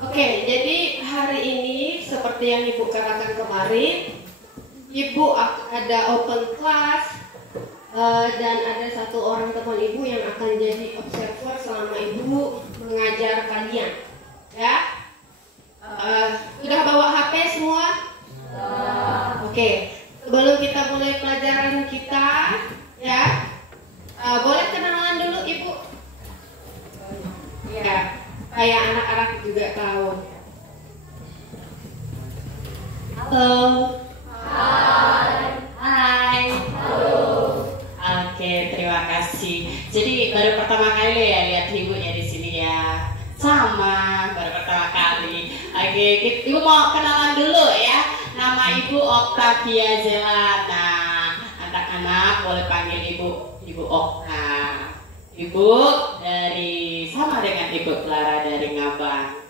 Oke, jadi hari ini seperti yang Ibu katakan kemarin, Ibu ada open class dan ada satu orang teman Ibu yang akan jadi observer selama Ibu mengajar kalian. Ya, sudah bawa HP semua? Oke, sebelum kita mulai pelajaran kita, ya, boleh kenalan dulu Ibu. Ya, kayak anak-anak juga tahu. Halo. Hai. Halo. Oke, terima kasih. Jadi baru pertama kali ya lihat Ibu ya di sini ya. Sama, baru pertama kali. Oke, Ibu mau kenalan dulu ya. Nama Ibu Octavia Zelana. Anak-anak boleh panggil Ibu Okta. Ibu dari sama dengan Ibu Clara dari Ngabang.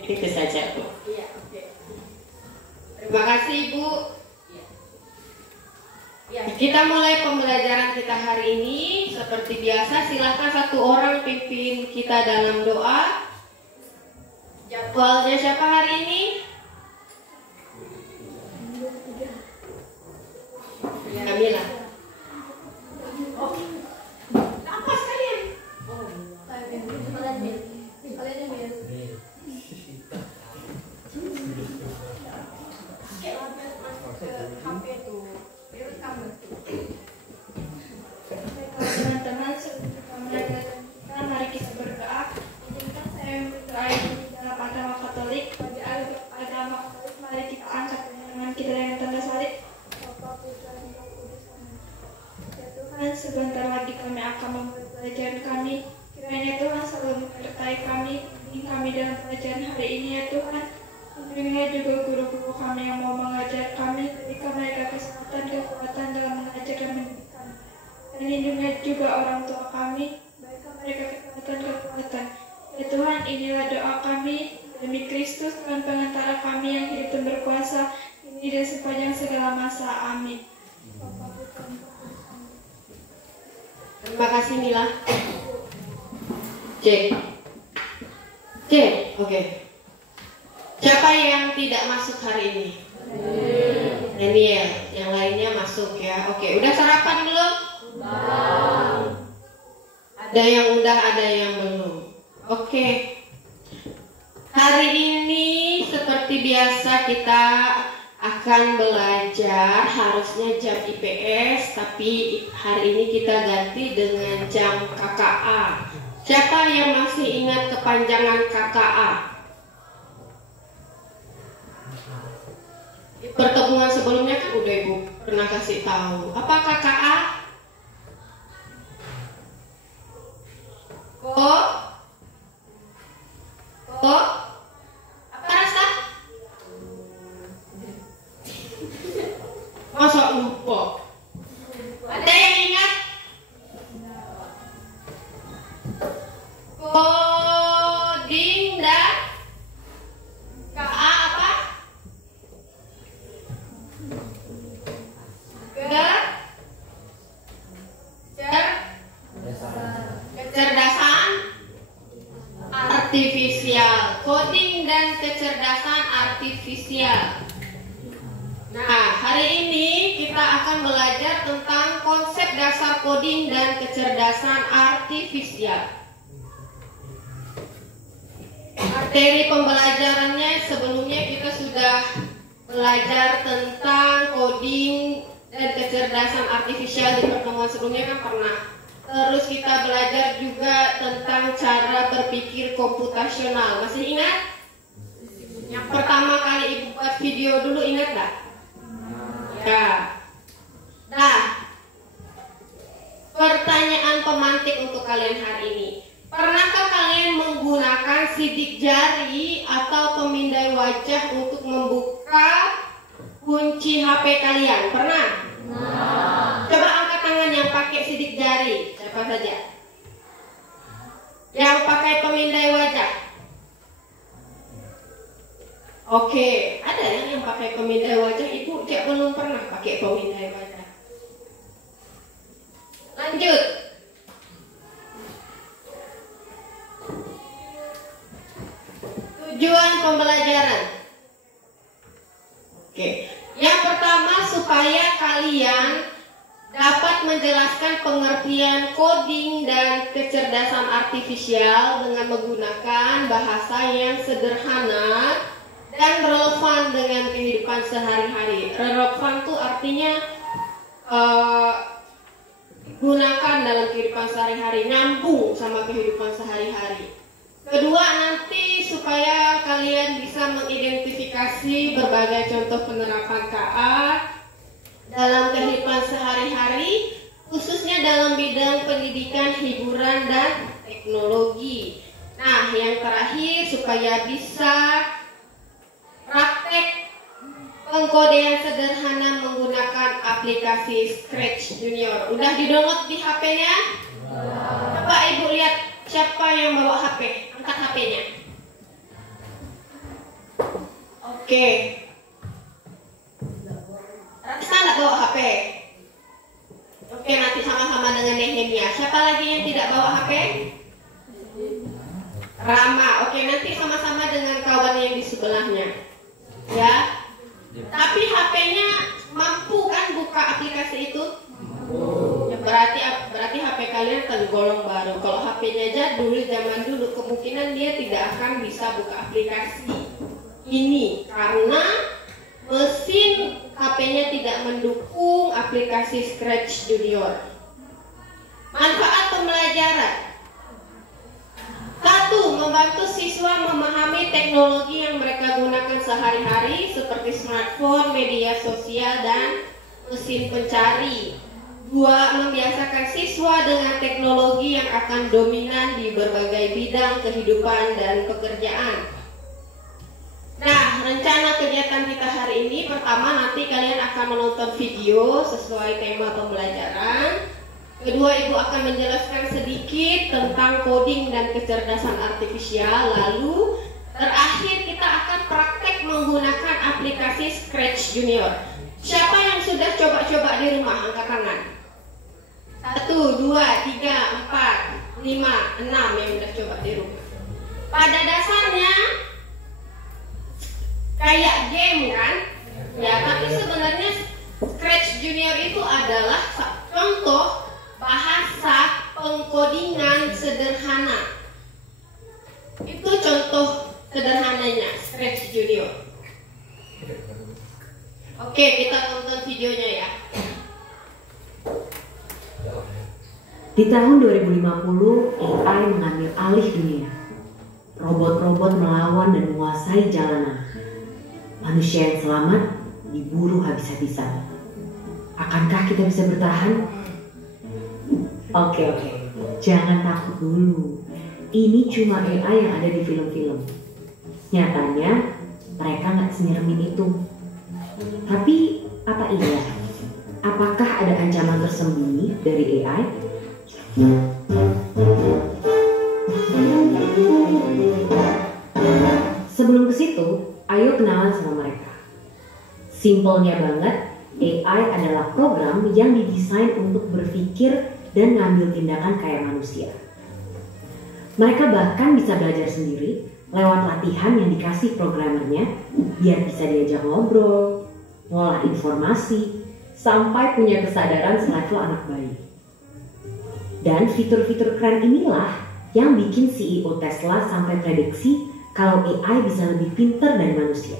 Itu saja Bu. Iya, oke. Terima kasih Ibu. Ya, kita mulai pembelajaran kita hari ini. Seperti biasa, silakan satu orang pimpin kita dalam doa. Jadwalnya siapa hari ini? Kamila. Oh, apa sekalian? Teman-teman, sebelum kita mengajarkan kita, mari kita berdoa. Izinkan saya berdoa dalam agama Katolik. Bagi agama Katolik, mari kita angkat tangan kita dengan tanda salib. Bapa, Putra, dan Roh Kudus. Amin. Ya Tuhan, sebentar lagi kami akan memulai pelajaran kami. Kiranya Tuhan selalu menyertai kami, bimbing kami dalam pelajaran hari ini ya Tuhan. Bimbinglah juga guru-guru kami yang mau mengajar kami, berikan mereka kesehatan, kekuatan dalam mengajar dan mendidik kami. Dan lindungi juga orang tua kami, berikan mereka kekuatan. Ya Tuhan, inilah doa kami demi Kristus, Tuhan pengantara kami yang hidup dan berkuasa, ini dan sepanjang segala masa. Amin. Terima kasih Mila. C, oke. Siapa yang tidak masuk hari ini? Daniel. Yang lainnya masuk ya. Oke, udah sarapan belum? Ada yang udah, ada yang belum. Oke. Hari ini seperti biasa kita akan belajar, harusnya jam IPS, tapi hari ini kita ganti dengan jam KKA. Siapa yang masih ingat kepanjangan KKA? Pertemuan sebelumnya kan udah Ibu pernah kasih tahu. Apa KKA? Kok? Apa rasa? Masa lupa? Ada yang ingat? Coding dan KA apa? Kecerdasan artifisial. Coding dan kecerdasan artifisial. Nah, hari ini kita akan belajar tentang konsep dasar coding dan kecerdasan artifisial. Materi pembelajarannya sebelumnya kita sudah belajar tentang coding dan kecerdasan artifisial di pertemuan sebelumnya kan pernah. Terus kita belajar juga tentang cara berpikir komputasional. Masih ingat? Yang pertama kali Ibu buat video dulu, ingat nggak? Ya. Nah, pertanyaan pemantik untuk kalian hari ini. Pernahkah kalian menggunakan sidik jari atau pemindai wajah untuk membuka kunci HP kalian? Pernah? Coba angkat tangan yang pakai sidik jari. Siapa saja? Yang pakai pemindai wajah? Oke, ada yang pakai pemindai wajah. Ibu dia belum pernah pakai pemindai wajah. Lanjut. Tujuan pembelajaran. Oke. Yang pertama, supaya kalian dapat menjelaskan pengertian coding dan kecerdasan artifisial dengan menggunakan bahasa yang sederhana dan relevan dengan kehidupan sehari-hari. Relevan itu artinya gunakan dalam kehidupan sehari-hari, nyambung sama kehidupan sehari-hari. Kedua, nanti supaya kalian bisa mengidentifikasi berbagai contoh penerapan KA dalam kehidupan sehari-hari, khususnya dalam bidang pendidikan, hiburan, dan teknologi. Nah, yang terakhir, supaya bisa praktek pengkodean sederhana menggunakan aplikasi Scratch Junior. Udah di-download di HP-nya? Coba Ibu lihat siapa yang bawa HP. Angkat HP-nya. Oke. Rasa nggak bawa HP? Oke, nanti sama-sama dengan Nehemia. Siapa lagi yang tidak bawa HP? Rama. Oke, nanti sama-sama dengan kawan yang di sebelahnya. Ya. Tapi HP-nya mampu kan buka aplikasi itu? Ya, berarti HP kalian tergolong baru. Kalau HP-nya jadul zaman dulu, kemungkinan dia tidak akan bisa buka aplikasi ini karena mesin HP-nya tidak mendukung aplikasi Scratch Junior. Manfaat pembelajaran. 1. Membantu siswa memahami teknologi yang mereka gunakan sehari-hari seperti smartphone, media sosial, dan mesin pencari. 2. Membiasakan siswa dengan teknologi yang akan dominan di berbagai bidang kehidupan dan pekerjaan. Nah, rencana kegiatan kita hari ini, pertama nanti kalian akan menonton video sesuai tema pembelajaran. Kedua, Ibu akan menjelaskan sedikit tentang coding dan kecerdasan artifisial. Lalu, terakhir kita akan praktek menggunakan aplikasi Scratch Junior. Siapa yang sudah coba-coba di rumah? Angkat tangan. 1, 2, 3, 4, 5, 6 yang sudah coba di rumah. Pada dasarnya kayak game kan? Ya, tapi sebenarnya Scratch Junior itu adalah contoh bahasa pengkodingan sederhana. Itu contoh sederhananya Scratch Junior. Oke, kita tonton videonya ya. Di tahun 2050, AI mengambil alih dunia. Robot-robot melawan dan menguasai jalanan. Manusia yang selamat diburu habis-habisan. Akankah kita bisa bertahan? Oke, jangan takut dulu. Ini cuma AI yang ada di film-film. Nyatanya, mereka nggak senyermin itu. Tapi, apa iya? Apakah ada ancaman tersembunyi dari AI? Sebelum ke situ, ayo kenalan sama mereka. Simpelnya banget, AI adalah program yang didesain untuk berpikir dan ngambil tindakan kayak manusia. Mereka bahkan bisa belajar sendiri lewat latihan yang dikasih programmernya biar bisa diajak ngobrol, ngolah informasi, sampai punya kesadaran selevel anak bayi. Dan fitur-fitur keren inilah yang bikin CEO Tesla sampai prediksi kalau AI bisa lebih pintar dari manusia.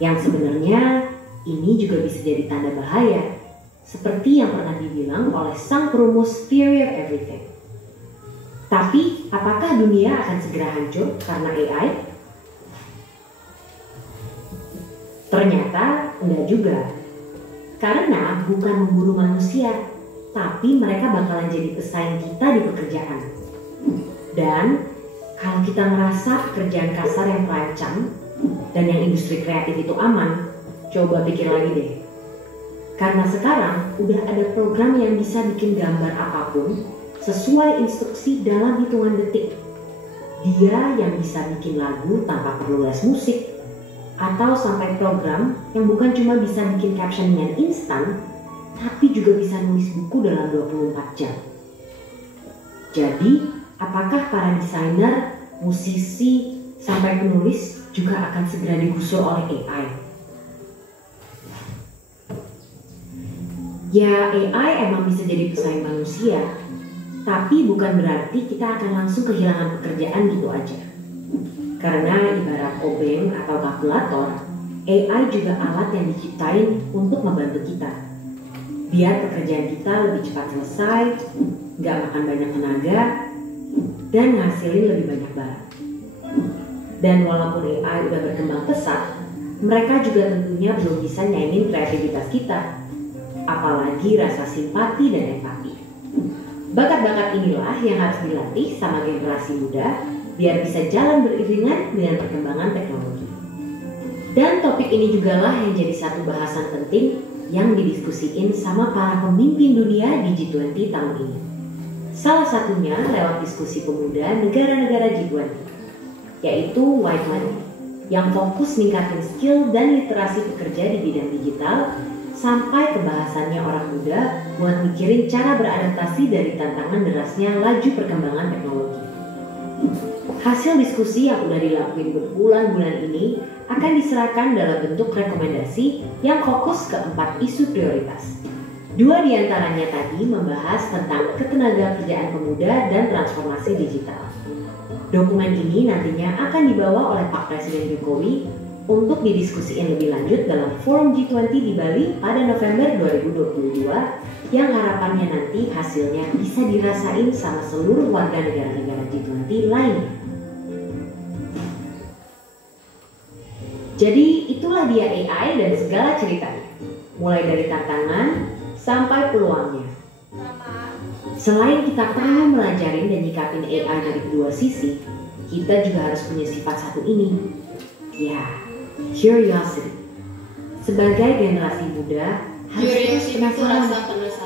Yang sebenarnya ini juga bisa jadi tanda bahaya, seperti yang pernah dibilang oleh sang perumus Theory of Everything. Tapi, apakah dunia akan segera hancur karena AI? Ternyata enggak juga. Karena bukan memburu manusia, tapi mereka bakalan jadi pesaing kita di pekerjaan. Dan kalau kita ngerasa pekerjaan kasar yang terancam dan yang industri kreatif itu aman, coba pikir lagi deh. Karena sekarang udah ada program yang bisa bikin gambar apapun sesuai instruksi dalam hitungan detik. Dia yang bisa bikin lagu tanpa perlu les musik, atau sampai program yang bukan cuma bisa bikin caption yang instan, tapi juga bisa nulis buku dalam 24 jam. Jadi, apakah para desainer, musisi, sampai penulis juga akan segera digusur oleh AI. Ya, AI emang bisa jadi pesaing manusia, tapi bukan berarti kita akan langsung kehilangan pekerjaan gitu aja. Karena ibarat obeng atau kalkulator, AI juga alat yang diciptain untuk membantu kita. Biar pekerjaan kita lebih cepat selesai, nggak makan banyak tenaga, dan ngasilin lebih banyak barang. Dan walaupun AI udah berkembang pesat, mereka juga tentunya belum bisa nyaingin kreativitas kita, apalagi rasa simpati dan empati. Bakat-bakat inilah yang harus dilatih sama generasi muda biar bisa jalan beriringan dengan perkembangan teknologi. Dan topik ini juga lah yang jadi satu bahasan penting yang didiskusiin sama para pemimpin dunia di G20 tahun ini. Salah satunya lewat diskusi pemuda negara-negara G20, yaitu White Money, yang fokus ningkatin skill dan literasi pekerja di bidang digital sampai ke bahasannya orang muda buat mikirin cara beradaptasi dari tantangan derasnya laju perkembangan teknologi. Hasil diskusi yang udah dilakuin berbulan-bulan ini akan diserahkan dalam bentuk rekomendasi yang fokus ke 4 isu prioritas. 2 diantaranya tadi membahas tentang ketenagakerjaan pemuda dan transformasi digital. Dokumen ini nantinya akan dibawa oleh Pak Presiden Jokowi untuk didiskusikan lebih lanjut dalam Forum G20 di Bali pada November 2022 yang harapannya nanti hasilnya bisa dirasain sama seluruh warga negara-negara G20 lainnya. Jadi itulah dia AI dan segala ceritanya, mulai dari tantangan sampai peluangnya. Selain kita perlu melajarin dan nyikapin AI dari kedua sisi, kita juga harus punya sifat satu ini, ya, curiosity. Sebagai generasi muda, harus penasaran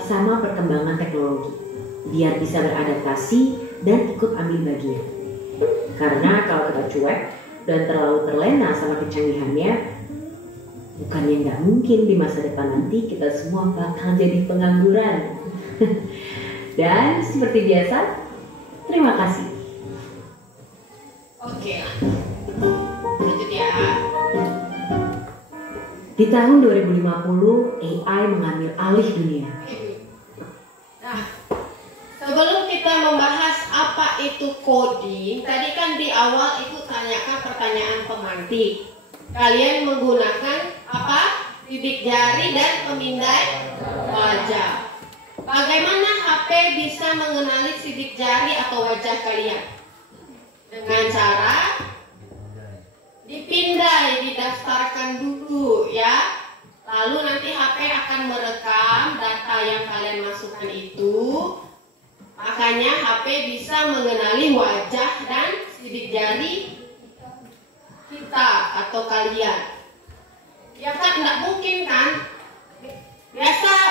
sama perkembangan teknologi, biar bisa beradaptasi dan ikut ambil bagian. Karena kalau kita cuek dan terlalu terlena sama kecanggihannya, bukannya nggak mungkin di masa depan nanti kita semua bakal jadi pengangguran. Dan seperti biasa, terima kasih. Oke, lanjut ya. Di tahun 2050, AI mengambil alih dunia. Nah, sebelum kita membahas apa itu coding, tadi kan di awal itu tanyakan pertanyaan pemantik. Kalian menggunakan apa? Sidik jari dan pemindai wajah. Bagaimana HP bisa mengenali sidik jari atau wajah kalian? Dengan cara dipindai, didaftarkan dulu ya. Lalu nanti HP akan merekam data yang kalian masukkan itu. Makanya HP bisa mengenali wajah dan sidik jari kita atau kalian. Ya kan nggak mungkin kan?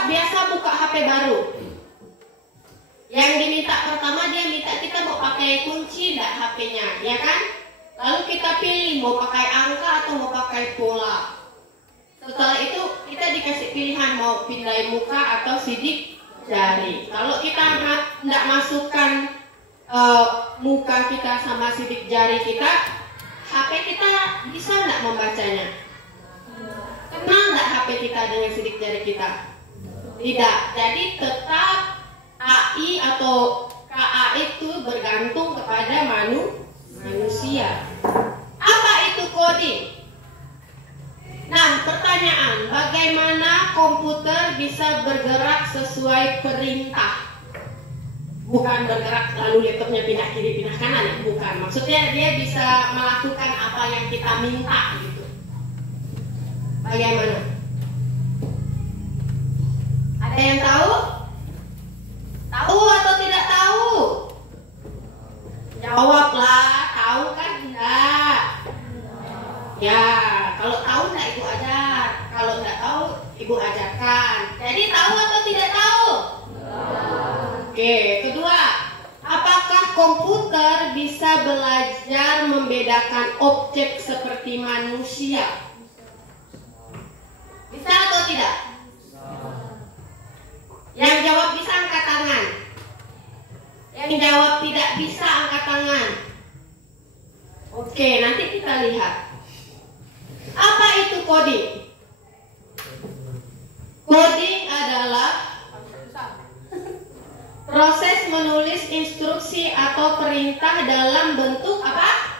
Biasa buka HP baru. Yang diminta pertama dia minta kita mau pakai kunci enggak HP-nya, ya kan? Lalu kita pilih mau pakai angka atau mau pakai pola. Setelah itu kita dikasih pilihan mau pindai muka atau sidik jari. Kalau kita enggak masukkan muka kita sama sidik jari kita, HP kita bisa enggak membacanya? Kenal nggak HP kita dengan sidik jari kita? Tidak. Jadi tetap AI atau KA itu bergantung kepada manusia. Apa itu coding? Nah, pertanyaan, bagaimana komputer bisa bergerak sesuai perintah? Bukan bergerak lalu laptopnya pindah kiri pindah kanan, bukan. Maksudnya dia bisa melakukan apa yang kita minta gitu. Bagaimana? Ada yang tahu? Tahu atau tidak tahu? Jawablah, tahu kan enggak? Ya, kalau tahu enggak ibu ajar. Kalau enggak tahu ibu ajarkan. Jadi tahu atau tidak tahu? Oke, kedua, apakah komputer bisa belajar membedakan objek seperti manusia? Bisa atau tidak? Yang jawab bisa angkat tangan. Yang jawab tidak bisa angkat tangan. Oke. Oke, nanti kita lihat. Apa itu coding? Coding adalah proses menulis instruksi atau perintah dalam bentuk apa?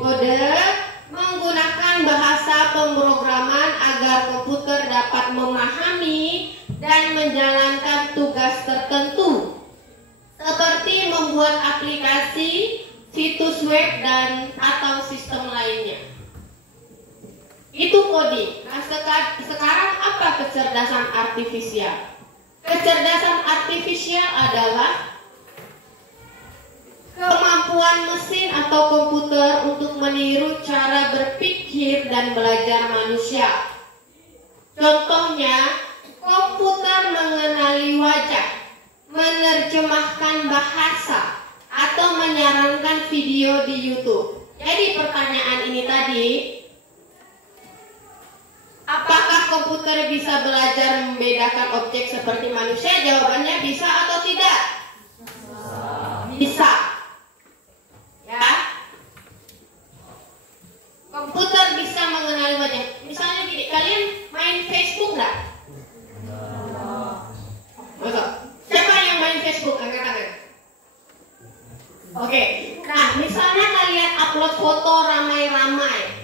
Kode menggunakan bahasa pemrograman agar komputer dapat memahami dan menjalankan tugas tertentu, seperti membuat aplikasi, situs web, dan atau sistem lainnya. Itu coding. Nah, sekarang apa kecerdasan artifisial? Kecerdasan artifisial adalah kemampuan mesin atau komputer untuk meniru cara berpikir dan belajar manusia. Contohnya, komputer mengenali wajah, menerjemahkan bahasa, atau menyarankan video di YouTube. Jadi pertanyaan ini tadi, apakah komputer bisa belajar membedakan objek seperti manusia? Jawabannya bisa atau tidak? Bisa. Ya. Komputer bisa mengenali wajah. Misalnya gini, kalian main Facebook nggak? Masa? Siapa yang main Facebook? Angkat tangan. Oke. Nah, misalnya kalian upload foto ramai-ramai,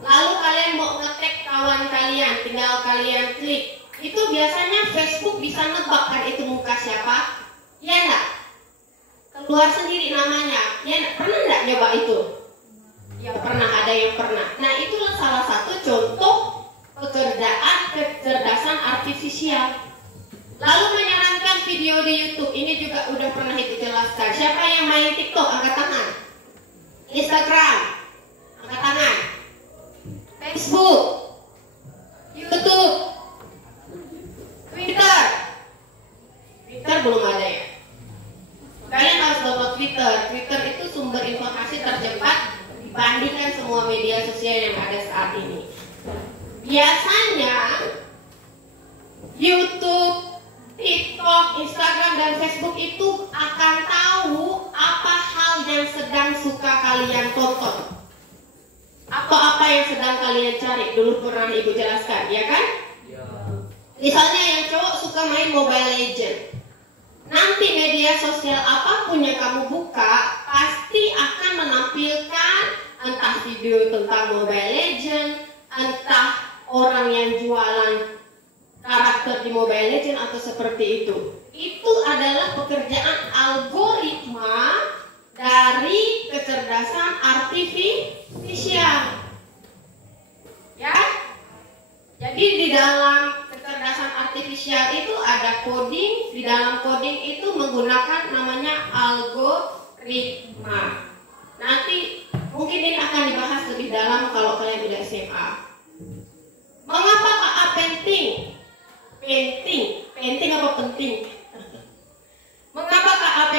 lalu kalian mau nge-tag kawan kalian, tinggal kalian klik. Itu biasanya Facebook bisa nebak kan itu muka siapa? Iya nggak? Keluar sendiri namanya. Ya, pernah nggak nyoba itu? Ya pernah, ada yang pernah. Nah, itulah salah satu contoh pekerjaan kecerdasan artifisial. Lalu menyarankan video di YouTube, ini juga udah pernah Ibu jelaskan. Siapa yang main TikTok? Angkat tangan. Instagram? Angkat tangan. Facebook? YouTube? Twitter? Twitter belum ada ya? Kalian harus download Twitter. Twitter itu sumber informasi tercepat dibandingkan semua media sosial yang ada saat ini. Biasanya YouTube, TikTok, Instagram, dan Facebook itu akan tahu apa hal yang sedang suka kalian tonton, atau apa yang sedang kalian cari. Dulu pernah Ibu jelaskan, ya kan? Ya. Misalnya yang cowok suka main Mobile Legends. Nanti media sosial apapun yang kamu buka pasti akan menampilkan entah video tentang Mobile Legends, entah orang yang jualan karakter di Mobile Legends atau seperti itu. Itu adalah pekerjaan algoritma dari kecerdasan artifisial. Ya. Jadi di dalam kecerdasan artifisial itu ada coding, di dalam coding itu menggunakan namanya algoritma. Nanti mungkin ini akan dibahas lebih dalam kalau kalian udah SMA. Mengapa KA penting? Penting apa penting? Mengapa KA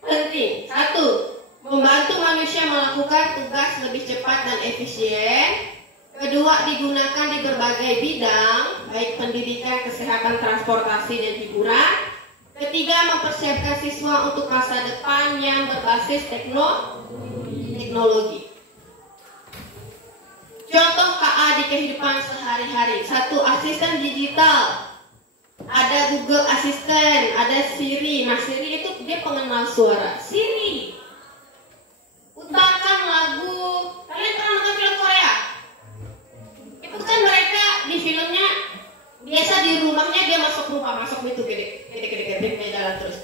penting? Satu, membantu manusia melakukan tugas lebih cepat dan efisien. Kedua, digunakan di berbagai bidang, baik pendidikan, kesehatan, transportasi, dan hiburan. Ketiga, mempersiapkan siswa untuk masa depan yang berbasis teknologi. Contoh KA di kehidupan sehari-hari. Satu, asisten digital. Ada Google Assistant, ada Siri. Nah, Siri itu dia pengenal suara. Siri, putarkan lagu. Kalian pernah nonton film Korea? Itu kan mereka di filmnya biasa di rumahnya dia masuk itu gede jalan terus.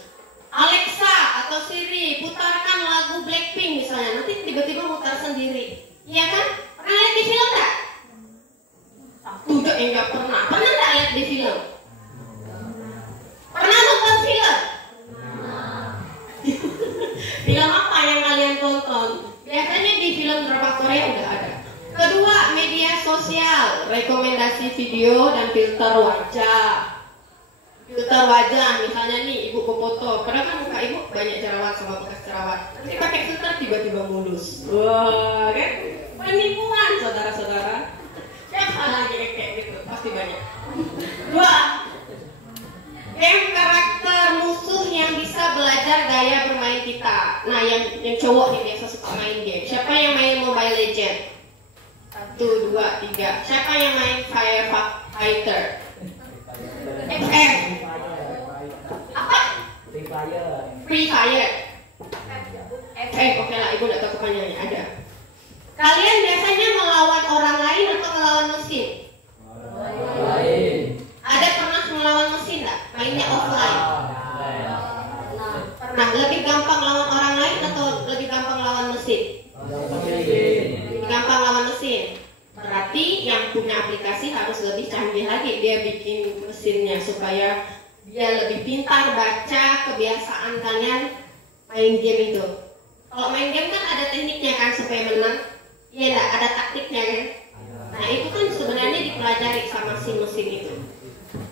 Alexa atau Siri, putarkan lagu Blackpink misalnya. Nanti tiba-tiba mutar sendiri. Iya kan? Pernah lihat di film nggak? Udah enggak pernah. Pernah nggak lihat di film? Pernah nonton film? Film apa yang kalian tonton? Biasanya di film drama Korea udah ada. Kedua, media sosial, rekomendasi video dan filter wajah. Filter wajah, misalnya nih Ibu foto, padahal kan muka Ibu banyak jerawat sama bekas jerawat. Nanti pakai filter tiba-tiba mulus. Wah, kan? Penipuan, saudara-saudara. Siapa lagi kayak gitu? Pasti banyak. Dua, game karakter musuh yang bisa belajar gaya bermain kita. Nah, yang cowok nih biasa suka main game. Siapa yang main Mobile Legend? 1, 2, 3. Siapa yang main Firefighter? FM. Apa? Free Fire. FM. Oke lah, ibu nggak tahu kepanjangannya. Ada. Kalian biasanya melawan orang lain atau melawan mesin? Ada pernah melawan mesin nggak? Mainnya offline. Pernah. Lebih gampang lawan orang lain atau lebih gampang lawan mesin? Lebih gampang lawan mesin. Berarti yang punya aplikasi harus lebih canggih lagi. Dia bikin mesinnya supaya dia lebih pintar baca kebiasaan kalian main game itu. Kalau main game kan ada tekniknya kan supaya menang. Iya enggak, ada taktiknya kan. Nah itu kan sebenarnya dipelajari sama si mesin itu.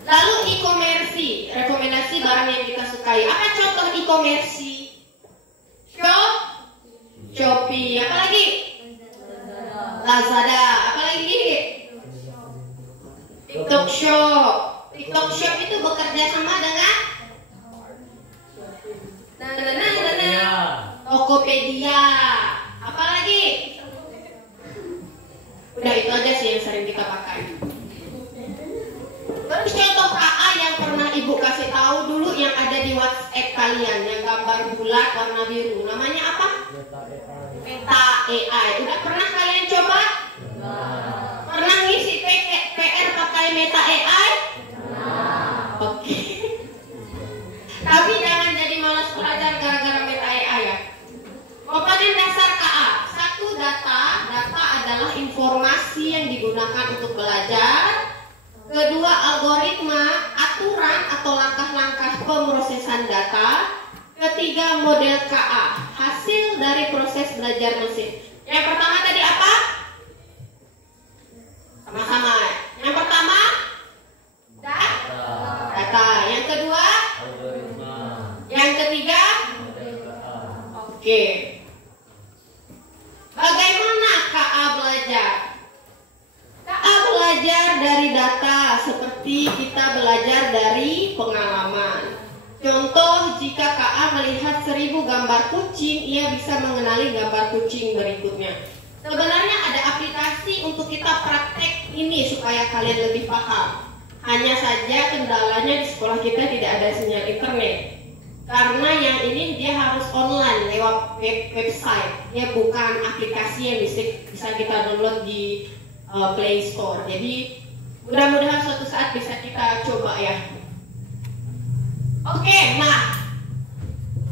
Lalu e-commerce, rekomendasi barang yang kita sukai. Apa contoh e-commerce? Shopee, apa lagi? Lazada, apa lagi? TikTok Shop. TikTok Shop itu bekerja sama dengan Tokopedia. Apa lagi? Udah itu aja sih yang sering kita pakai. Terus contoh KA yang pernah ibu kasih tahu dulu yang ada di WhatsApp kalian, yang gambar bulat warna biru, namanya apa? Meta AI. Udah pernah kalian coba? Pernah ngisi PR pakai Meta AI? Oke. Tapi jangan jadi malas belajar gara-gara Meta AI ya. Komponen dasar KA. 1. Data. Data adalah informasi yang digunakan untuk belajar. 2. Algoritma, aturan atau langkah-langkah pemrosesan data. 3. Model KA, hasil dari proses belajar mesin. Yang pertama tadi apa? Sama-sama. Yang pertama data. Yang kedua algoritma. Yang ketiga oke. Bagaimana KA belajar? KA belajar dari data seperti kita belajar dari pengalaman. Contoh, jika KA melihat 1000 gambar kucing, ia bisa mengenali gambar kucing berikutnya. Sebenarnya ada aplikasi untuk kita praktek ini supaya kalian lebih paham. Hanya saja kendalanya di sekolah kita tidak ada sinyal internet. Karena yang ini dia harus online lewat website. Dia bukan aplikasi yang bisa kita download di Play Store. Jadi mudah-mudahan suatu saat bisa kita coba ya. Oke, nah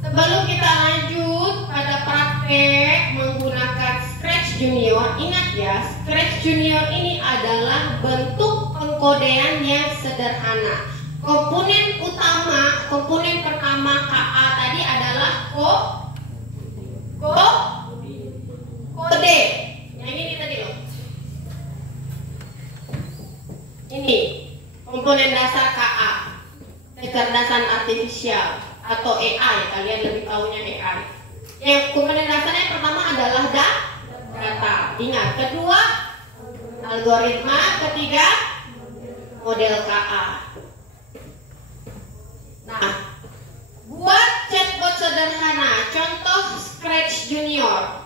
sebelum kita lanjut pada praktek menggunakan Scratch Junior, ingat ya, Scratch Junior ini adalah bentuk pengkodean yang sederhana. Komponen pertama KA tadi adalah kode. Yang ini tadi loh. Ini komponen dasar KA. Kecerdasan artifisial atau AI, kalian lebih tahunya AI. Yang komponen dasarnya yang pertama adalah data. Ingat, kedua algoritma, ketiga model KA. Nah, buat chatbot sederhana, contoh Scratch Junior.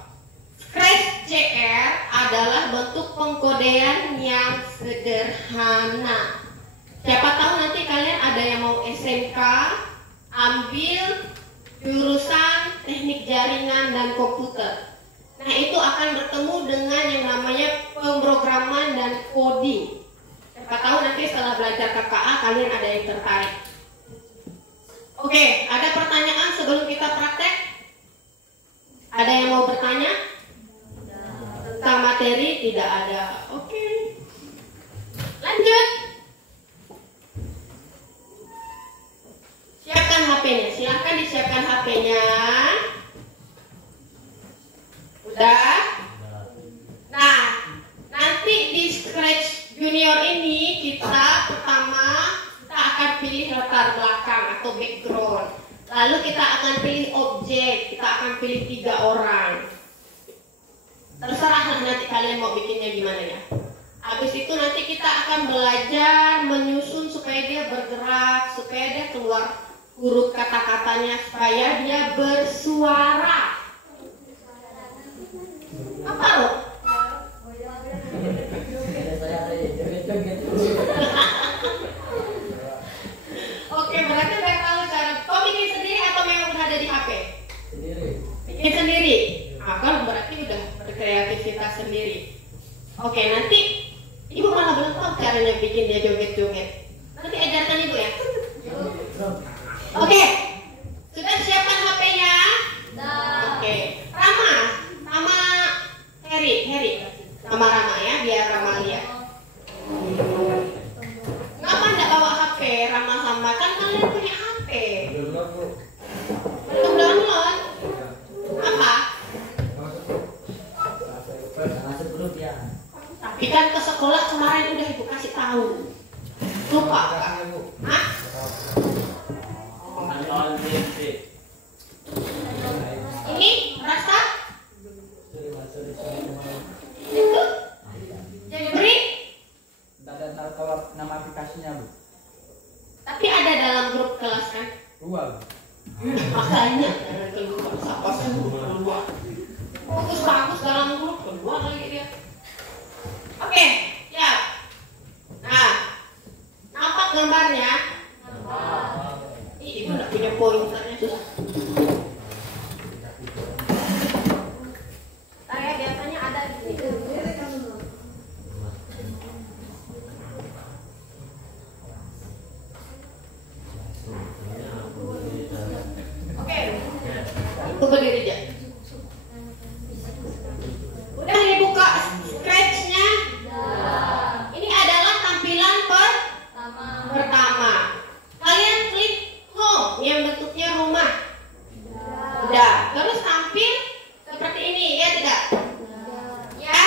Scratch CR adalah bentuk pengkodean yang sederhana. Siapa tahu nanti kalian ada yang mau SMK, ambil jurusan teknik jaringan dan komputer. Nah itu akan bertemu dengan yang namanya pemrograman dan coding. Siapa tahu nanti setelah belajar KKA kalian ada yang tertarik. Oke, ada pertanyaan sebelum kita praktek? Ada yang mau bertanya? Tentang materi? Tidak ada. Oke. Lanjut. Siapkan HP-nya, silahkan disiapkan HP-nya. Udah? Nah, nanti di Scratch Junior ini kita akan pilih latar belakang atau background. Lalu kita akan pilih objek, kita akan pilih 3 orang. Terserah nanti kalian mau bikinnya gimana ya. Habis itu nanti kita akan belajar menyusun supaya dia bergerak, supaya dia keluar huruf kata-katanya supaya dia bersuara. Apa loh? Oke, berarti udah tahu cara. Kau bikin sendiri atau memang udah ada di HP? Bikin sendiri. Kan berarti udah berkreativitas sendiri. Oke, nanti Ibu malah belum tahu caranya bikin dia joget-joget. Nanti ajarkan Ibu ya. Oke, sudah siapkan HP-nya? Oke, Rama sama Heri, sama Rama ya, biar Rama lihat. Kenapa nggak bawa HP Rama sama? Kan kalian punya HP. Belum download. Apa? Tapi kan ke sekolah kemarin udah Ibu kasih tahu. Lupa Kak? Hah? Ini rasa? Itu? Beri? Tidak tahu nama aplikasinya, Bu. Tapi ada dalam grup kelas kan? Dua. Makanya jangan keluar. Siapa sih keluar? Bagus dalam grup keluar lagi dia. Oke, ya. Nah, nampak gambarnya? Ibu nggak punya pointernya susah. Saya biasanya ada di sini. Oke, itu berdiri aja. Udah dibuka scratch-nya? Ini adalah tampilan pertama. Kalian klik home yang bentuknya rumah. Udah. Terus tampil seperti ini, ya tidak? Ya?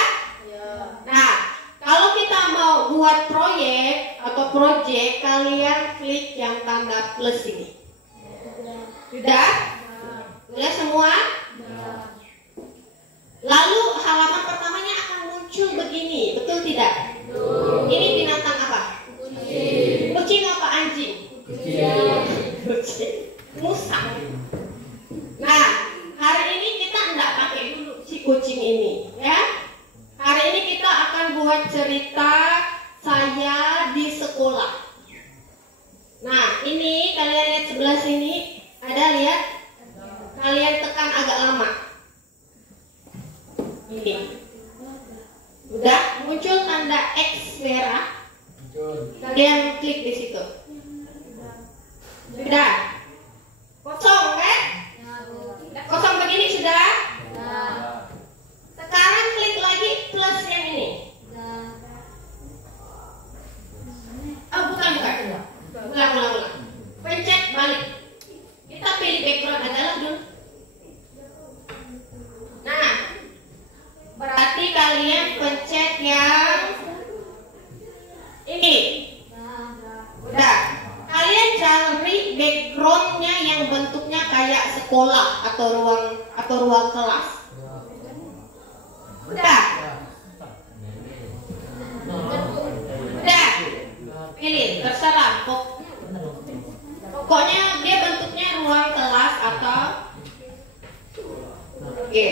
Nah, kalau kita mau buat proyek atau project, kalian klik yang tanda plus ini. Sudah? Sudah semua? Lalu halaman pertamanya akan muncul begini, betul tidak? Ini binatang apa? Kucing apa anjing? Kucing. Musang. Nah, hari ini kita enggak pakai dulu si kucing ini, ya. Hari ini kita akan buat cerita saya di sekolah. Nah, ini kalian lihat sebelah sini, ada lihat? Kalian tekan agak lama. Ini. Udah muncul tanda X merah. Kalian klik di situ. Sudah. Kosong kan? Kosong begini sudah? Sekarang klik lagi plus yang ini. Oh, bukan. Ulang. Pencet balik. Kita pilih background adalah dulu. Nah, berarti kalian pencet yang ini. Udah. Kalian cari backgroundnya yang bentuknya kayak sekolah atau ruang kelas. Udah. Pilih, terserah. Pokoknya dia bentuknya ruang kelas atau oke.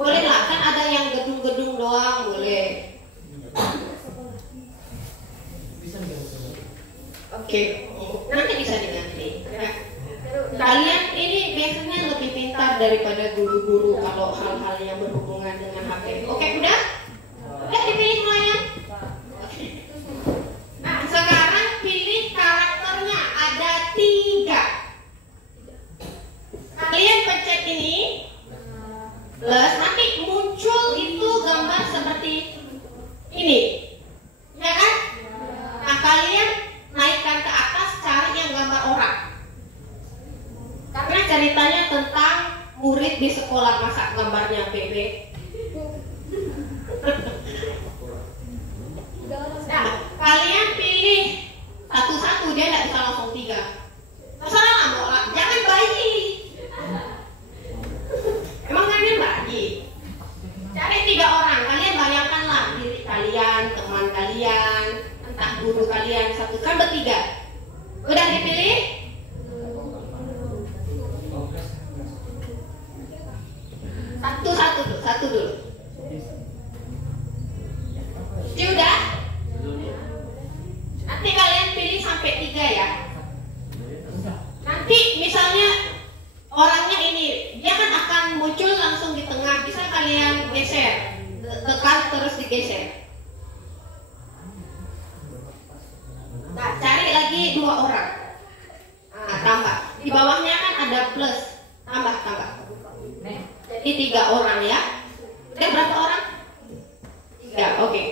Boleh lah, kan ada yang gedung-gedung doang, boleh. Oke, nanti bisa diganti. Ya. Kalian ini biasanya lebih pintar daripada guru-guru kalau hal-hal yang berhubungan dengan HP. Oke, udah? Udah dipilih semuanya? Nah, sekarang pilih karakternya. Ada 3. Kalian pencet ini. Plus, nanti muncul itu gambar seperti ini. Ya kan? Nah, kalian naikkan ke atas, cari yang gambar orang. Karena ceritanya tentang murid di sekolah, masa gambarnya bebek. Nah, kalian pilih satu-satu, dia tidak bisa langsung 3. Terserah lah, jangan bayi. Emang kalian bayi? Cari 3 orang, kalian bayangkanlah diri kalian, teman kalian, entah guru kalian, satu kan bertiga. Udah dipilih? satu dulu. Sudah? Nanti kalian pilih sampai 3 ya. Nanti misalnya orangnya ini, dia kan akan muncul langsung di tengah. Bisa kalian geser, tekan terus digeser. Nah, cari lagi 2 orang. Nah, tambah. Di bawahnya kan ada plus. Tambah. Jadi 3 orang ya. Udah berapa orang? 3, oke.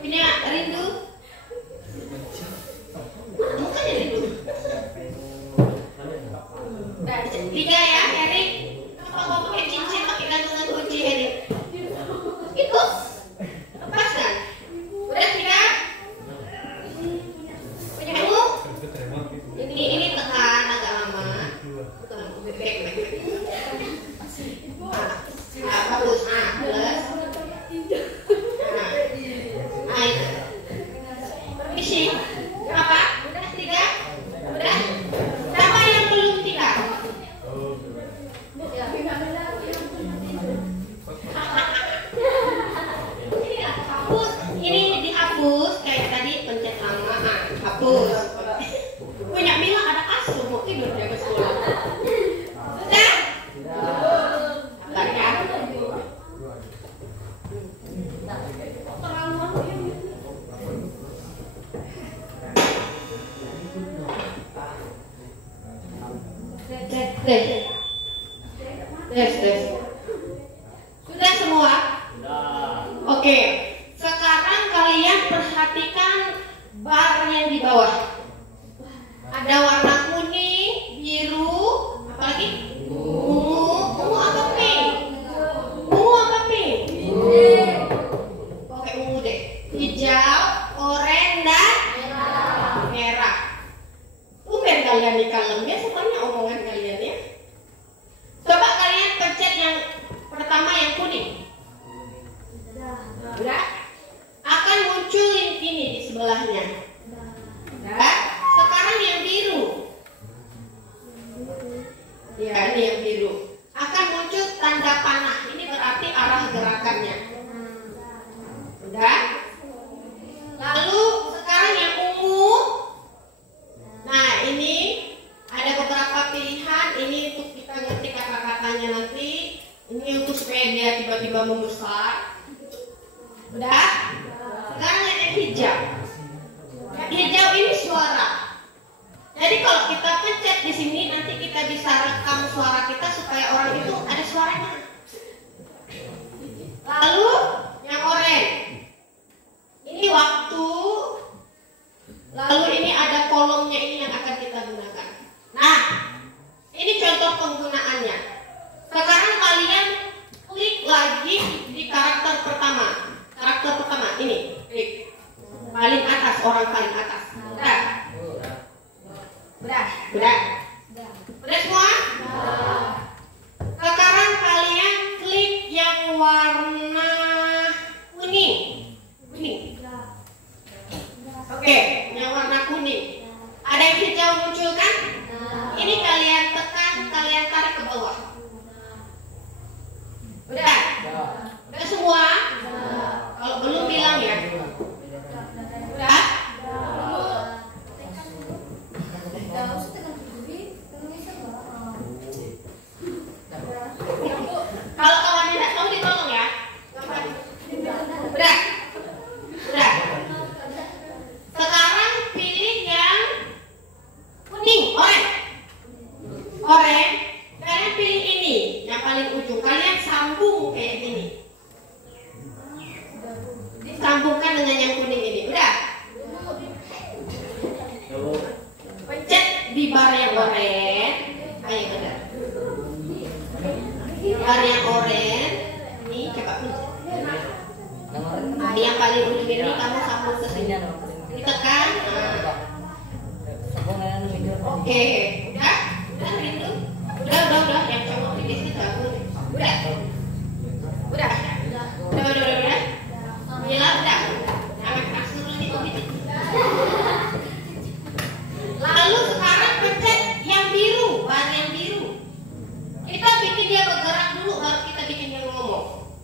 Punya Rindu? Bukannya Rindu. Udah 3 ya, Erik. Kenapa kau pakai cincin pakai gantungan kunci, Erik? Itu lepas kan? Udah 3? Punya kamu? Ini tekan agak lama. Back. Nah, bagus. Nah, plus. Nah, itu. Permisi. Berapa? Udah 3? Udah? Siapa yang belum 3? Hapus. Ini dihapus kayak tadi pencet lama. Nah, hapus. Punya Mila ada kasur mau tidur dia ke sekolah. Sudah? Sabar ya. Tes. Sudah semua? Oke. Sekarang kalian perhatikan bar yang di bawah. Ada warna kuning, biru, apa lagi? Ungu apa pink? Ungu apa pink? Oke, ungu deh. Hijau, oranye dan merah. Tumben kalian di kalem ya, semuanya omongan kalian ya. Coba kalian pencet yang pertama yang kuning. Udah? Akan muncul ini di sebelahnya. Udah? Sekarang yang biru. Ya, ini yang biru. Akan muncul tanda panah. Ini berarti arah gerakannya. Udah? Lalu sekarang yang ungu. Nah, ini ada beberapa pilihan. Ini untuk kita ngetik kata-katanya nanti. Ini untuk supaya dia tiba-tiba membesar. Udah? Sekarang yang hijau. Hijau ini suara. Jadi kalau kita pencet di sini nanti kita bisa rekam suara kita supaya orang itu ada suaranya. Lalu yang oranye. Ini waktu. Lalu ini ada kolomnya ini yang akan kita gunakan. Nah, ini contoh penggunaannya. Sekarang kalian klik lagi di karakter pertama. Karakter pertama ini, klik. Paling atas, orang paling atas. Udah semua? Sekarang kalian klik yang warna kuning. Oke, yang warna kuning. Ada yang hijau muncul kan? Ini kalian tekan, kalian tarik ke bawah. Udah? Udah semua? Kalau belum bilang ya. Udah? Kalau kawannya tidak tahu ditolong ya. Udah? Sekarang pilih yang kuning, oranye. Kalian pilih ini, yang paling ujung. Kalian sambung kayak gini. Disambungkan dengan yang kuning ini. Udah? Pencet di bar yang oranye. Ayo benar. Bar yang oranye. Ini coba pencet. Nah, yang paling ujung ini kamu sambung ke sini. Ditekan. Oke. Udah Rindu. Udah. Yang cowok ini kita gabung. Udah. Mila udah. Jangan kasur lagi begitu. Lalu sekarang pencet yang biru, bar yang biru. Kita bikin dia bergerak dulu, baru kita bikin dia ngomong.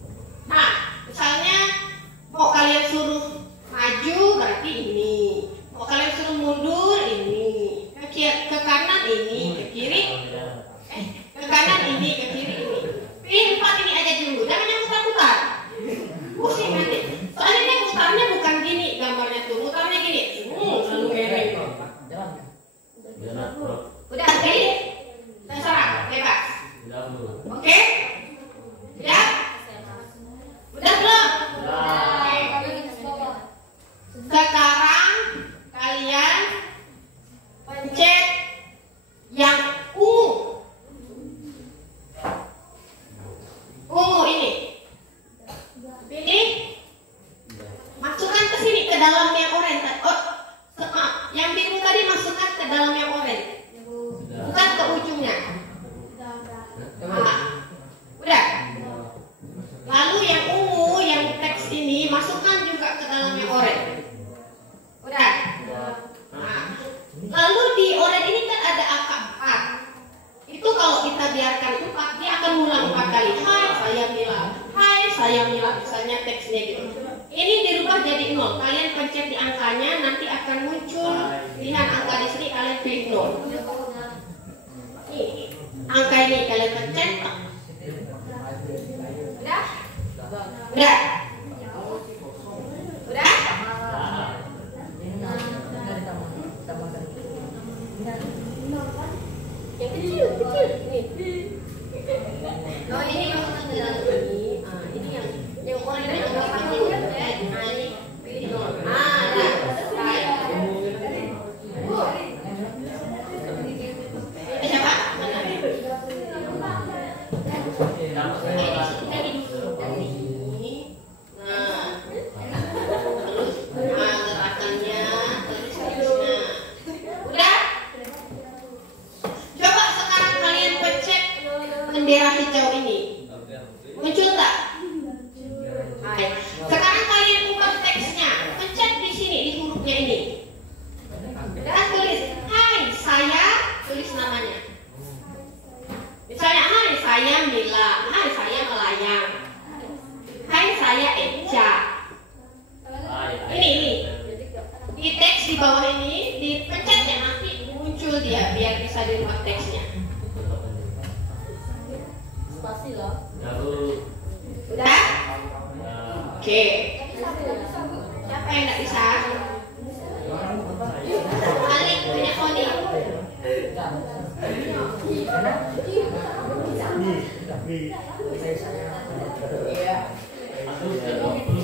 saya bilang misalnya teksnya gitu. Ini dirubah jadi 0. Kalian pencet di angkanya, nanti akan muncul pilihan angka di sini, kalian pilih 0. Ini angka ini kalian pencet. Udah? Udah? Udah? Yang kecil ini. Oh ini yang tinggal ini. Ini yang orang yang agak panjang ya. Nah ini pilih 0. Nah, selesai. Siapa? Mana? Gerakannya udah. Coba sekarang kalian pencet bendera hijau ini, muncul tak? Sekarang kalian ubah teksnya, pencet di sini di hurufnya ini. Dan tulis, hai saya, tulis namanya. Misalnya, hai saya Mila, hai saya Melayang, hai saya Eja. Ini di teks di bawah ini dipencet ya, nanti muncul dia biar bisa dirubah teksnya. Spasi loh. Udah? Oke. Siapa yang nggak bisa? Alik punya Koni.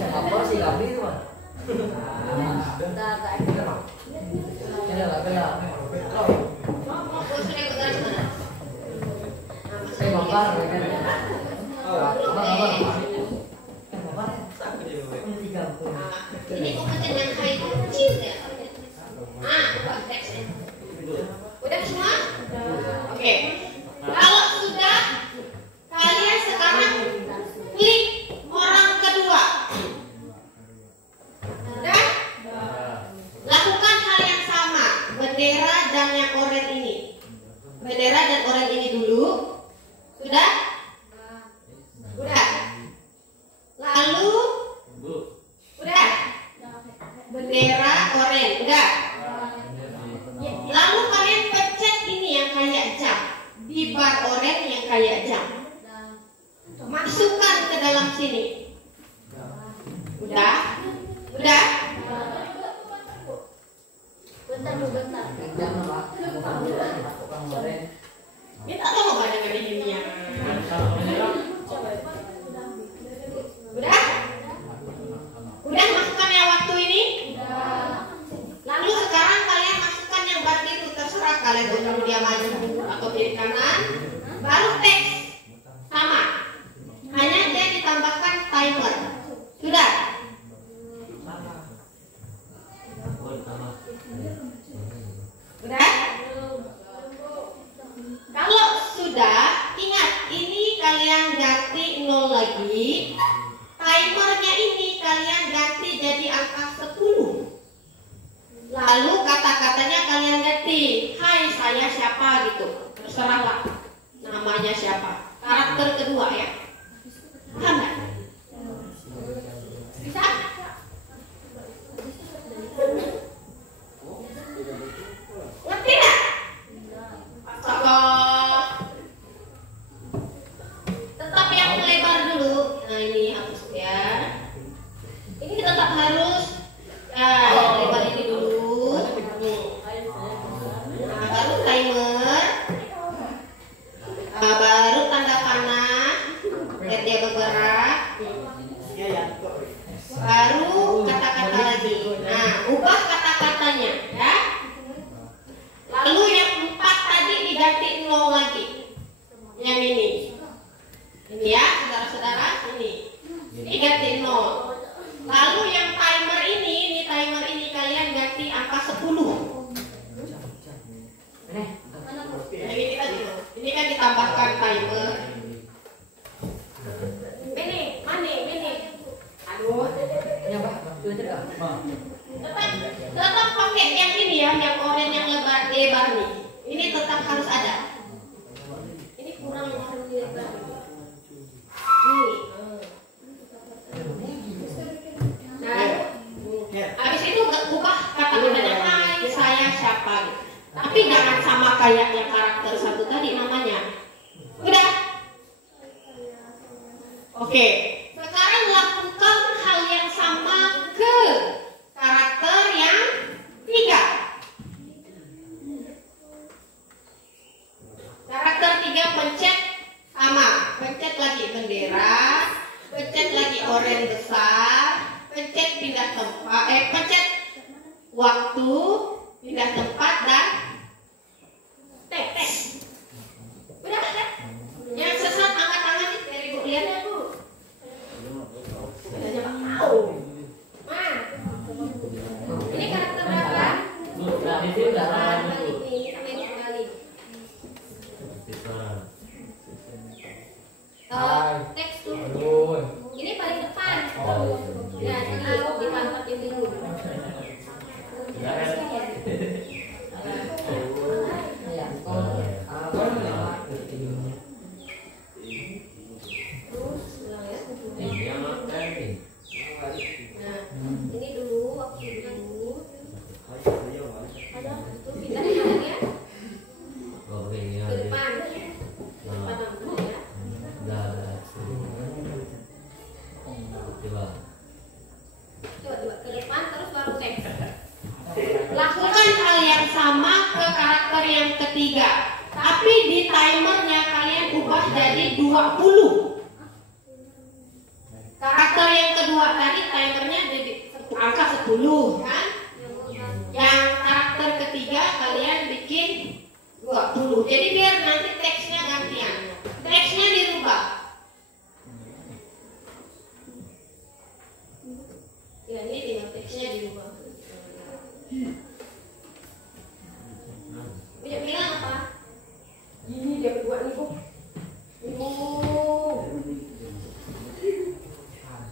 Apa sih Gabi itu, Pak? Ini kok pencet yang high kecil ya? Ubah teksnya. Udah semua? Oke. Kalau sudah, kalian sekarang klik orang kedua. Udah? Lakukan hal yang sama. Bendera dan yang oranye ini. Bendera dan oranye ini dulu. Sudah? Udah. Lalu udah. Bendera oranye. Udah. Lalu kalian pencet ini yang kayak jam. Di bar oranye yang kayak jam. Masukkan ke dalam sini. Udah? Udah? Minta tolong banyak dari ini ya. Udah? Udah masukkan ya waktu ini? Lalu sekarang kalian masukkan yang bar itu, terserah kalian mau dia maju atau kiri kanan. Baru teks sama. Hanya dia ditambahkan timer. Sudah? Udah? Kalau sudah, ingat ini kalian ganti 0 lagi. Timernya ini kalian ganti jadi angka 10. Lalu kata-katanya kalian ganti, hai saya siapa gitu. Terserahlah namanya siapa. Karakter kedua ya. Paham nggak? Bisa? Ngerti nggak? Tetap yang lebar dulu. Nah ini hapus ya. Ini tetap harus yang lebar ini dulu. Nah, baru timer. Nah, baru tanda panah. Lihat dia bergerak. Baru kata-kata lagi. Nah, ubah kata-katanya ya. Lalu yang 4 tadi diganti 0 lagi. Yang ini. Ini ya, saudara-saudara, ini. Ini ganti 0. Lalu yang timer ini timer ini kalian ganti angka 10. Jadi kita dulu. Ini kan ditambahkan timer. Ini, mana? Aduh. Tetap pakai yang ini ya, yang oranye yang lebar nih. Ini tetap harus ada. Ini kurang lebar. Ini. kayak yang karakter satu tadi namanya. Udah? Oke. Sekarang lakukan hal yang sama ke karakter yang 3. Karakter 3 pencet sama, pencet lagi bendera, pencet lagi oranye besar, pencet pindah tempat, pencet waktu, pindah tempat dan teks. Udah. Yang sesat angkat tangan dari Bu lihat ya Bu. Bedanya Pak tahu. Nah, ini karakter berapa? Ini sampai sekali. Teks tuh. Ini paling depan. Ya, ini dipantatin dulu. Ini dulu waktu dulu. Ada tuh pindah tangannya ke depan. Depan ya. Coba ke depan terus baru teks. Lakukan hal yang sama ke karakter yang ketiga, tapi di timernya kalian ubah jadi 20. Karakter yang kedua tadi timernya jadi angka 10 kan? Yang karakter ketiga kalian bikin 20. Jadi biar nanti teksnya gantian. Teksnya dirubah. Ya ini tinggal teksnya dirubah. Punya bilang apa? Ini dia berdua nih Bu.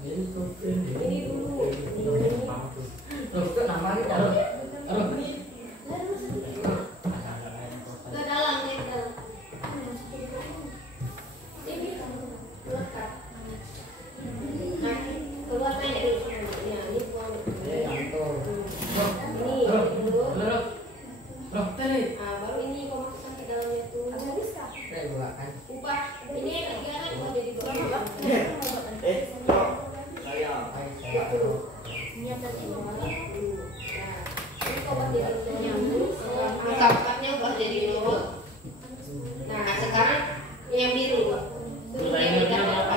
Ini dulu. Ke dalam ya, ke dalam. Ini keluarkan. Nah, keluarkan ya dulu. Ya, ini buang. Ini dulu. Baru ini kau masukkan ke dalamnya tuh. Ubah. Ini yang ketiga kan ubah jadi 2. Angka-angkanya ubah jadi 2. Nah sekarang yang biru. Yang biru apa?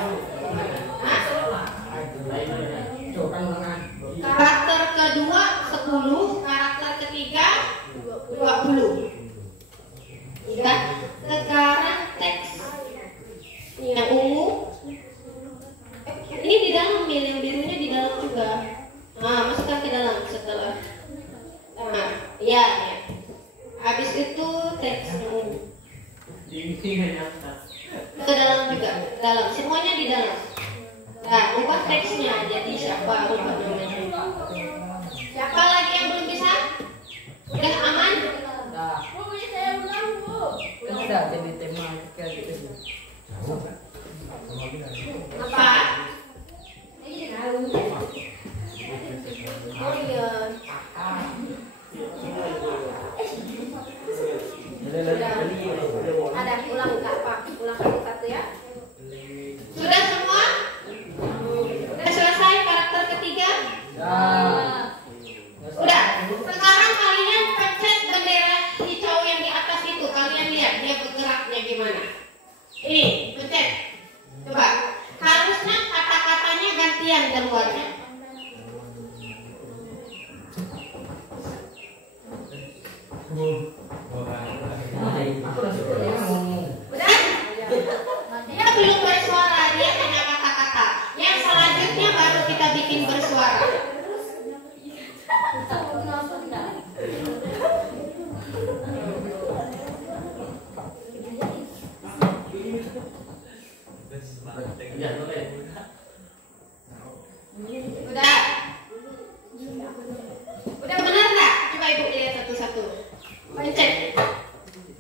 Karakter kedua 10, karakter ketiga 20. Ya. Sekarang teks yang ungu. Ini di dalam, yang birunya di dalam juga. Nah, masukkan ke dalam setelah. Nah, ya. Habis itu teks ke dalam juga, dalam. Semuanya di dalam. Nah, ubah teksnya jadi siapa? Ubah namanya. Siapa lagi yang belum bisa? Udah aman? Udah jadi tema gitu. Apa? Oh iya. Ada ulang Kak Pak, ulang satu ya. Sudah semua? Sudah selesai karakter ketiga? Udah. Sekarang kalian pencet bendera hijau yang di atas itu. Kalian lihat dia bergeraknya gimana. Ini, pencet. Coba. Harusnya kata-katanya gantian keluarnya. Udah? Dia belum bersuara, dia hanya kata-kata. Yang selanjutnya baru kita bikin bersuara. Udah? Udah benar nggak? Coba Ibu lihat satu-satu. Pencet.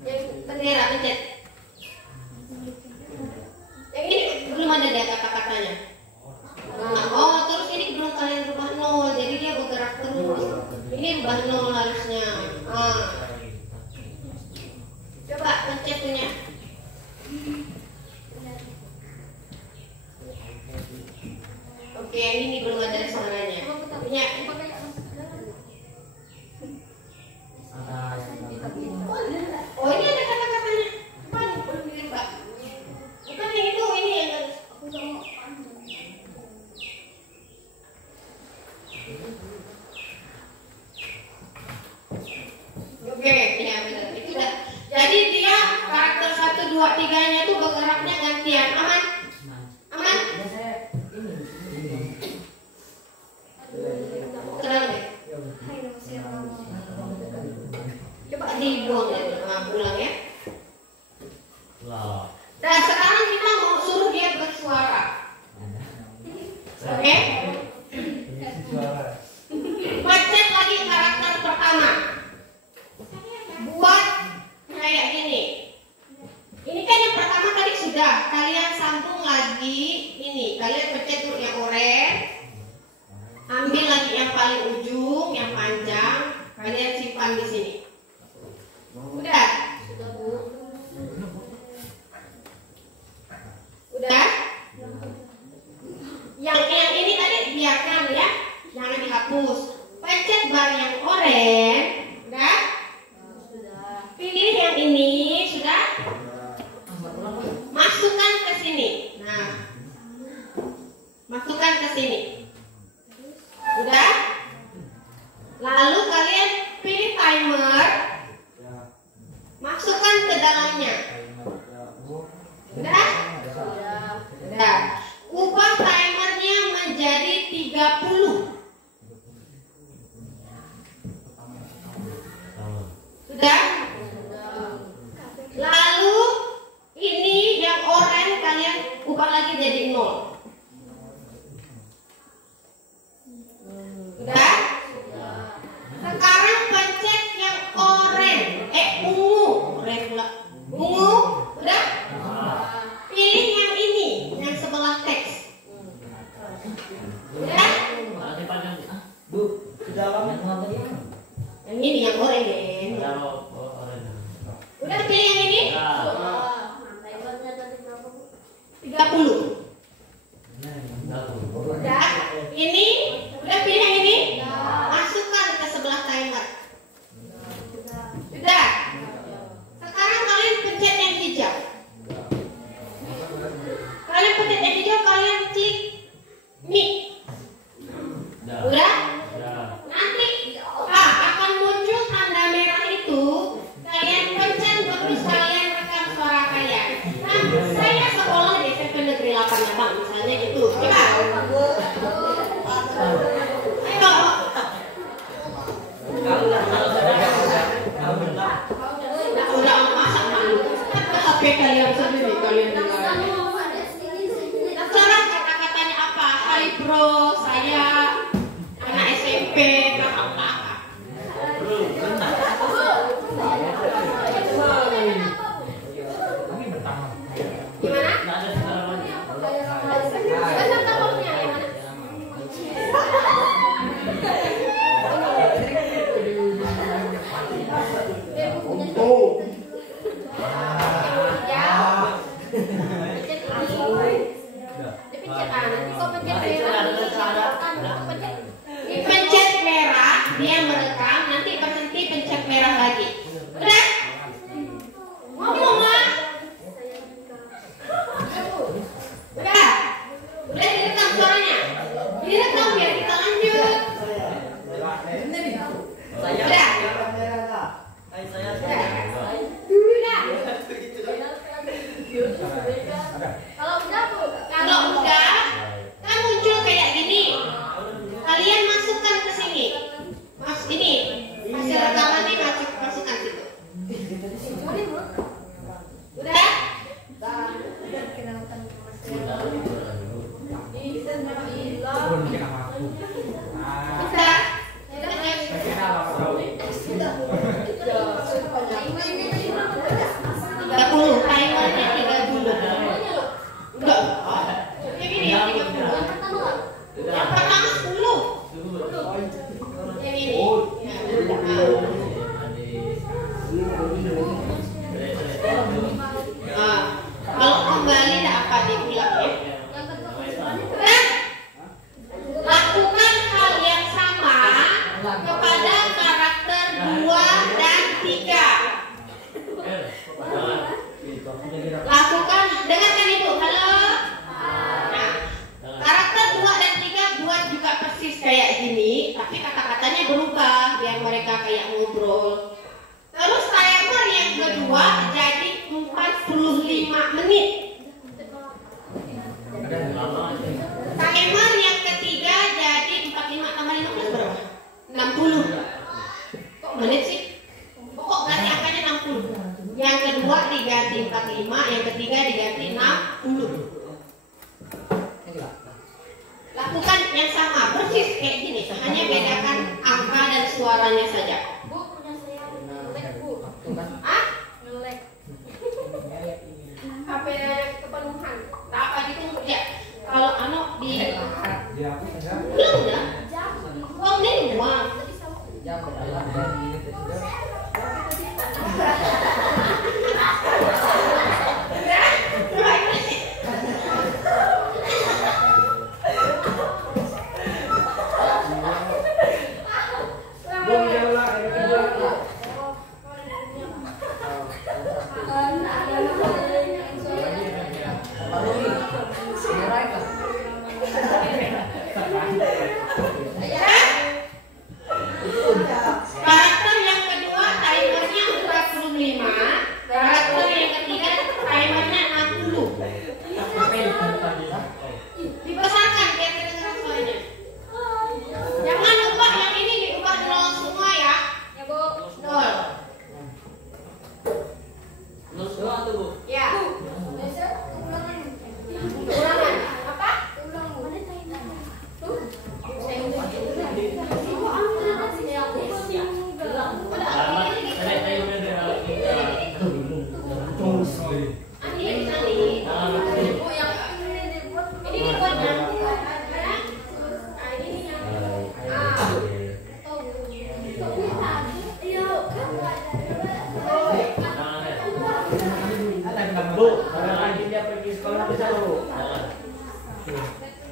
Yang bendera pencet. Yang ini belum ada data kata-katanya. Nah, oh terus ini belum kalian rubah 0, jadi dia bergerak terus. Ini rubah 0 harusnya. pencet punya. Oke, yang ini belum ada suaranya. Punya. Oh, ini ada kata-katanya. Bukan, Pak. Bukan yang itu, ini yang Oke, ya benar. Itu dah. Jadi dia karakter 1, 2, 3-nya itu bergeraknya gantian. Aman? Aman? Tenang deh. Coba dibuang ya, pulang ya. Dan sekarang kita mau suruh dia bersuara. Oke? Pencet lagi karakter pertama. Buat kayak gini. Ini kan yang pertama tadi sudah. Kalian sambung lagi ini. Kalian pencet dulu yang oranye. Ambil lagi yang paling ujung, yang panjang. Kalian simpan di sini. Udah? Udah? Yang ini tadi biarkan ya. Jangan dihapus. Pencet bar yang oranye. Udah? Pilih yang ini, sudah? Masukkan ke sini. Nah. Masukkan ke sini. Udah? Lalu kalian pilih timer. Masukkan ke dalamnya. Udah? Udah. Ubah timernya menjadi 30. Sudah? Lalu ini yang oranye kalian ubah lagi jadi 0. Sudah? Sekarang pencet yang oranye, ungu, oranye pula. Ungu, udah? Pilih yang ini, yang sebelah teks. Udah? Bu, sudah lama Yang ini yang oranye. Udah pilih yang ini? 30. Udah? Ini? Udah pilih yang ini? Masukkan ke sebelah timer. Sudah? Sekarang kalian pencet yang hijau. Kalian pencet yang hijau, kalian klik mic. Udah? Nanti akan muncul tanda merah itu. Kalian pencet terus kalian rekam suara kalian. Nah, saya sekolah di SMP Negeri 8 ya Bang, misalnya gitu. Coba. Ayo. Udah masak malu. HP kalian sendiri kalian dengar. Sekarang kata-katanya apa? Hai bro, saya anak SMP, kakak. Gimana? Benar tahunnya gimana? Lakukan yang sama, persis kayak gini. Hanya bedakan angka dan suaranya saja. Bu, punya saya ngelek, Bu. Ah? Ngelek. HP kepenuhan. Tak apa ditunggu ya. Kalau anu di belum ya? Uang ini uang. Karakter yang kedua timernya 45, karakter yang ketiga timernya 60. Dibesarkan biar kedengaran suaranya. Jangan lupa yang ini diubah 0 semua ya. Ya, Bu. 0. Terus doa tuh Bu. Ya. Biasa ulangan. Ulangan. Apa? Ulang, Bu. Ada timernya. Tuh. Bu, kalau lagi dia pergi sekolah bisa Bu.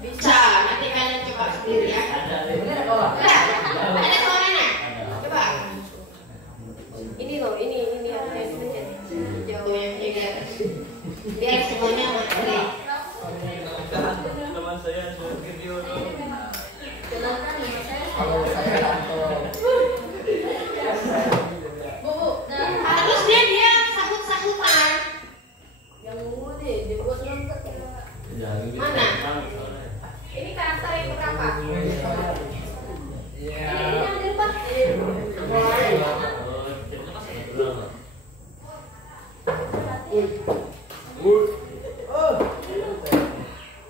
Bisa, nanti kalian coba sendiri ya. Ada. Ada suaranya? Coba. Ini loh, ini apa yang jauh yang jaga. Biar semuanya materi. Teman saya video dong. Kalau saya atau Harusnya dia sahut-sahutan. Mana? Ini karakter yang berapa?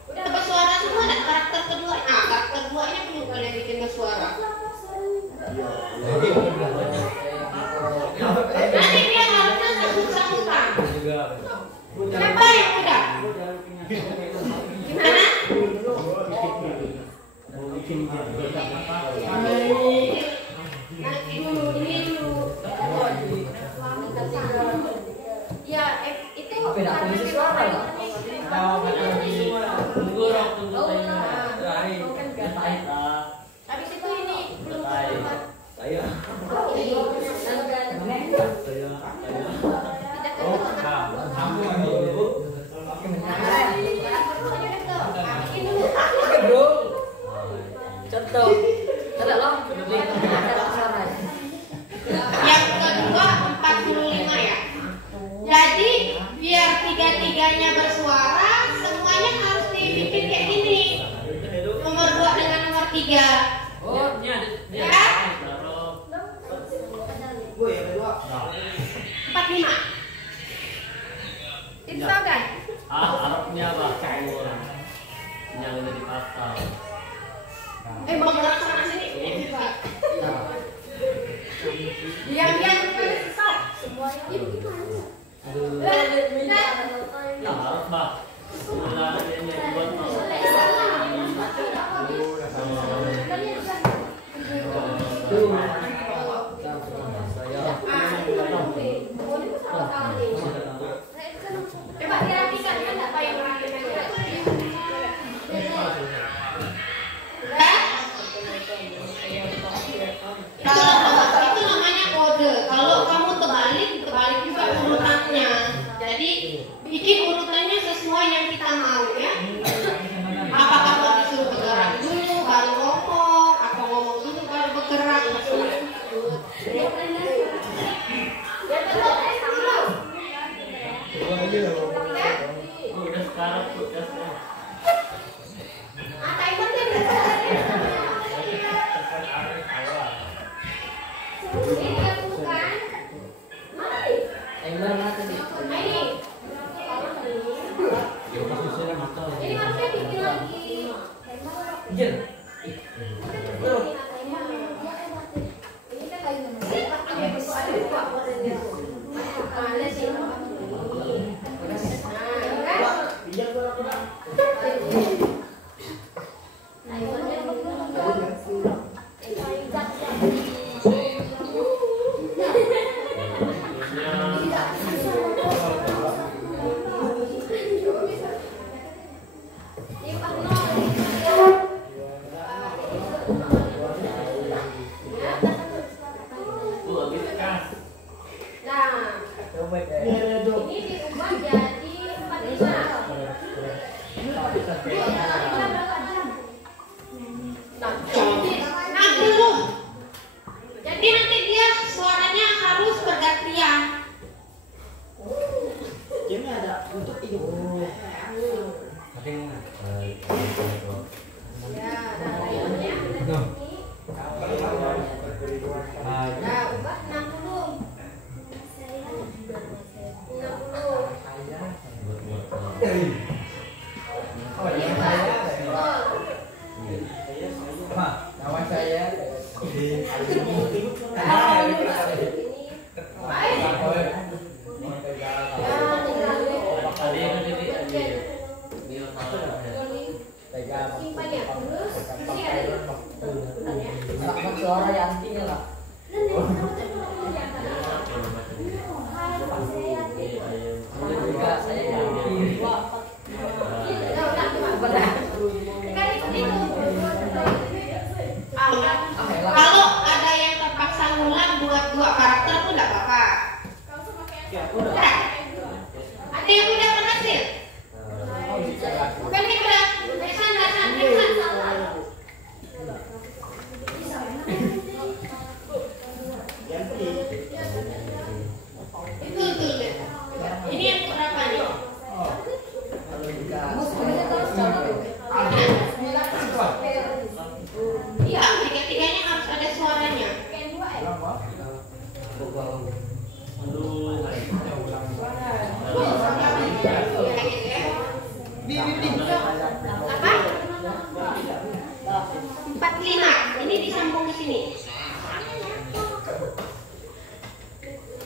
Udah bersuara semua ada karakter kedua. Nah, karakter keduanya perlu kalian bikin bersuara. Nanti dia harusnya sahut-sahutan. Siapa yang udah? Gimana? Nanti dulu, ini dulu. Ya, itu apa tidak punya suara lah? Tunggu dong, tunggu. Habis itu ini belum Saya. Oke bro. Contoh. Ada loh. yang kedua 45 ya. Jadi biar tiga-tiganya bersuara, semuanya harus dibikin kayak gini. Nomor 2 dengan nomor 3. Oh, ini ada. Ya? Bu, yang kedua. 45. Itu tahu kan? Arabnya apa? Yang udah dipasang. Bergerak sana sini. Yang stop. Semuanya ini gimana? Ya, harus Mbak. Mulai yang buat Jin. Bro. Jadi nanti dia suaranya harus bergantian. Ini ada untuk itu. Nama saya suara Yanti lah. Juga saya Yanti. Kalau ada yang terpaksa ngulang buat 2 karakter pun tidak apa-apa. Udah. Ada yang udah berhasil? Bukan kita udah. Resan. Itu. Ini yang berapa nih? Iya, tiga-tiganya harus ada suaranya. Apa? 45. Ini disambung ke sini.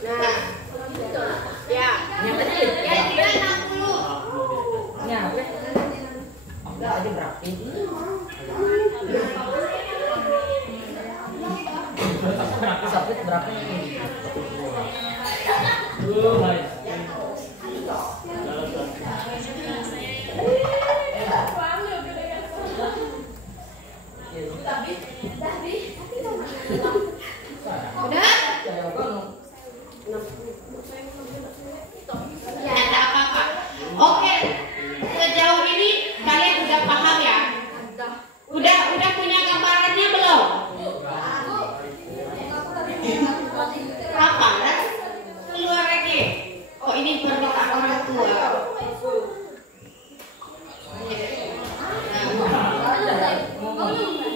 Nah, ya. Yang kita 60. Ini apa? Enggak aja berapa? Sabit berapa ini? Udah? Ya, enggak apa-apa. Oke. Sejauh ini kalian udah paham ya? Udah punya gambarannya belum? Apa? Keluar lagi. Oh, ini permintaan orang tua.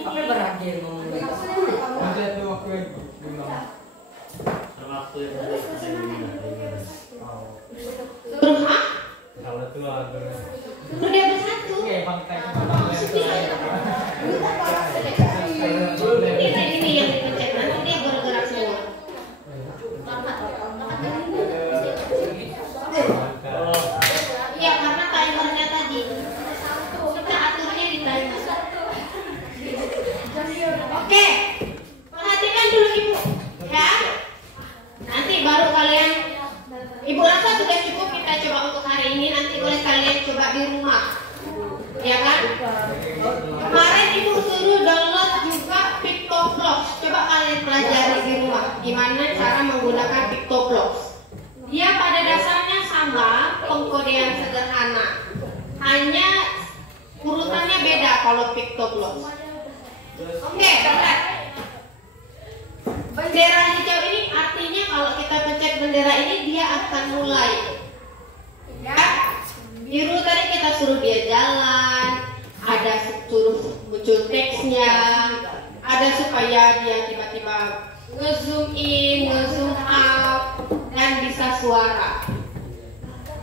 Apa berarti ngomong? Terus, ha? Udah bersatu. Ini yang dipencet, nanti dia bergerak semua. Iya, karena timernya tadi. Kita aturnya di timer. Oke, perhatikan dulu Ibu, ya. Nanti baru kalian, Ibu rasa sudah cukup kita coba untuk hari ini. Nanti boleh kalian coba di rumah, ya kan? Kemarin Ibu suruh download juga PictoBlox. Coba kalian pelajari di rumah gimana cara menggunakan PictoBlox. Dia pada dasarnya sama, pengkodean sederhana, hanya urutannya beda kalau PictoBlox. Oke, lihat. Bendera hijau ini artinya kalau kita pencet bendera ini dia akan mulai. Ya, biru tadi kita suruh dia jalan, ada suruh muncul teksnya, ada supaya dia tiba-tiba nge-zoom in, nge-zoom out, dan bisa suara.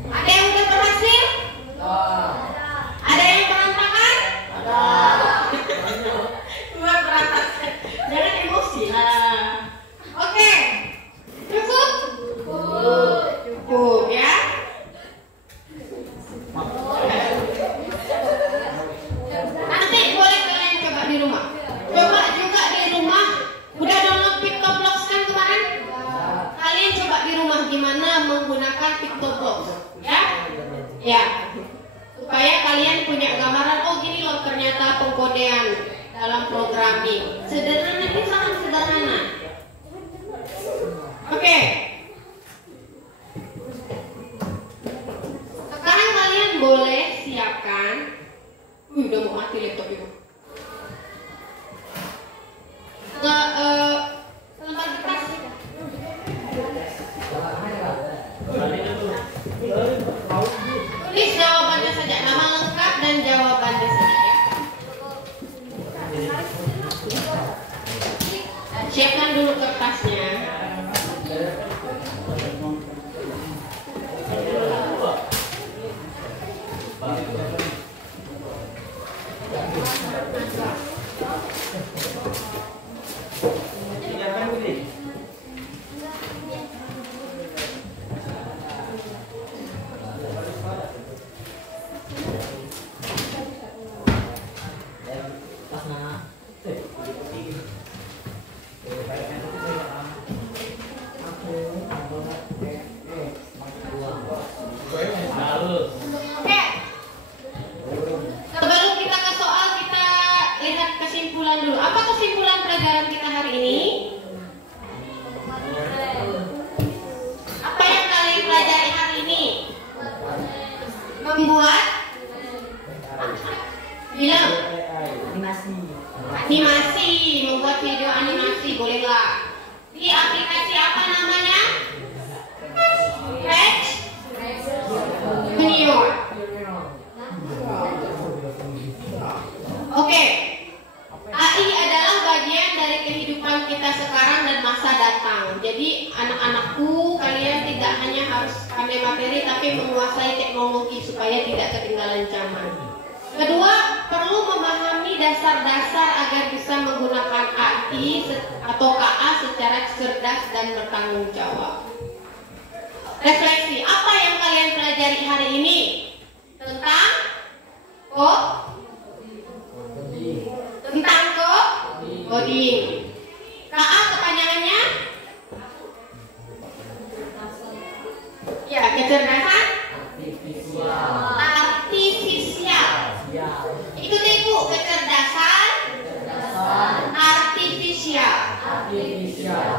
Ada yang udah berhasil? Ada yang berantakan? Ada. ternyata pengkodean dalam programming. Sederhana, ini sangat sederhana. Oke. Sekarang kalian boleh siapkan. Udah mau mati laptop itu. Selembar kertas. Tulis jawabannya saja, nama lengkap dan jawabannya saja ya. Siapkan dulu kertasnya. Oke. Sebelum kita ke soal, kita lihat kesimpulan dulu. Apa kesimpulan pelajaran kita hari ini? Apa yang kalian pelajari hari ini? Membuat film, animasi, membuat video animasi, bolehlah. Di aplikasi apa namanya? Scratch Junior. Oke. AI adalah bagian dari kehidupan kita sekarang dan masa datang. Jadi anak-anakku, kalian tidak hanya harus pandai materi tapi menguasai teknologi supaya tidak ketinggalan zaman. Kedua, perlu memahami dasar-dasar agar bisa menggunakan AI atau KA secara cerdas dan bertanggung jawab. Refleksi, apa yang kalian pelajari hari ini? Tentang coding. KA kepanjangannya? Ya, kecerdasan artifisial. Ikuti Bu, kecerdasan artifisial.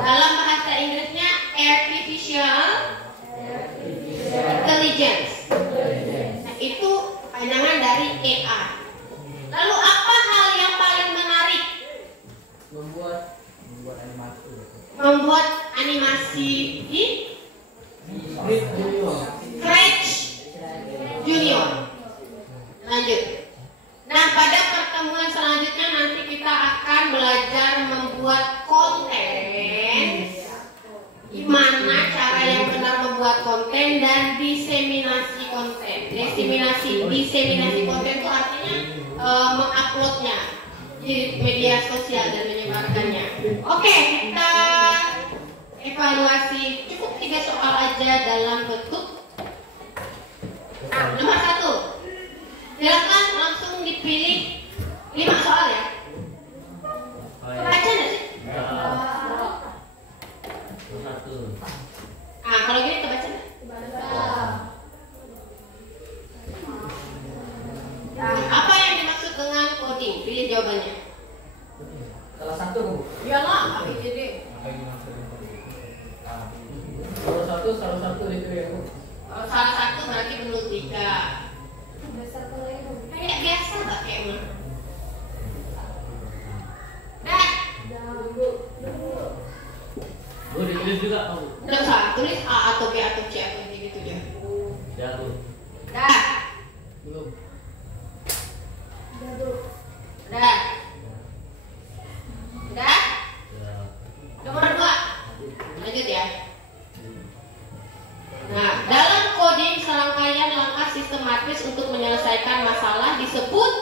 Dalam bahasa Inggrisnya artificial intelligence. Nah, itu panjangan dari AI. Lalu apa hal yang paling menarik? Membuat animasi di Scratch Junior. Lanjut. Nah, pada pertemuan selanjutnya nanti kita akan belajar membuat konten. Gimana cara yang benar membuat konten dan diseminasi konten. Diseminasi konten itu artinya menguploadnya di media sosial dan menyebarkannya. Oke, kita evaluasi. Cukup 3 soal aja dalam bentuk. Nah, nomor 1. Silakan langsung dipilih 5 soal ya. Baca nggak sih? Nah, kalau gini kebaca nggak? Nah, apa yang dimaksud dengan coding? Pilih jawabannya. Salah satu, Bu. Iyalah, ABCD. Salah satu itu ya, Bu. Salah satu berarti menurut 3. Kayak biasa nggak kayak mana? Dah. Bu, ditulis juga, Bu. Nggak usah tulis A atau B atau C atau D gitu ya. Ya, Bu. Dah. Belum. Dah. Dah. Ya. Nomor 2. Lanjut ya. Nah, dalam coding serangkaian langkah sistematis untuk menyelesaikan masalah disebut,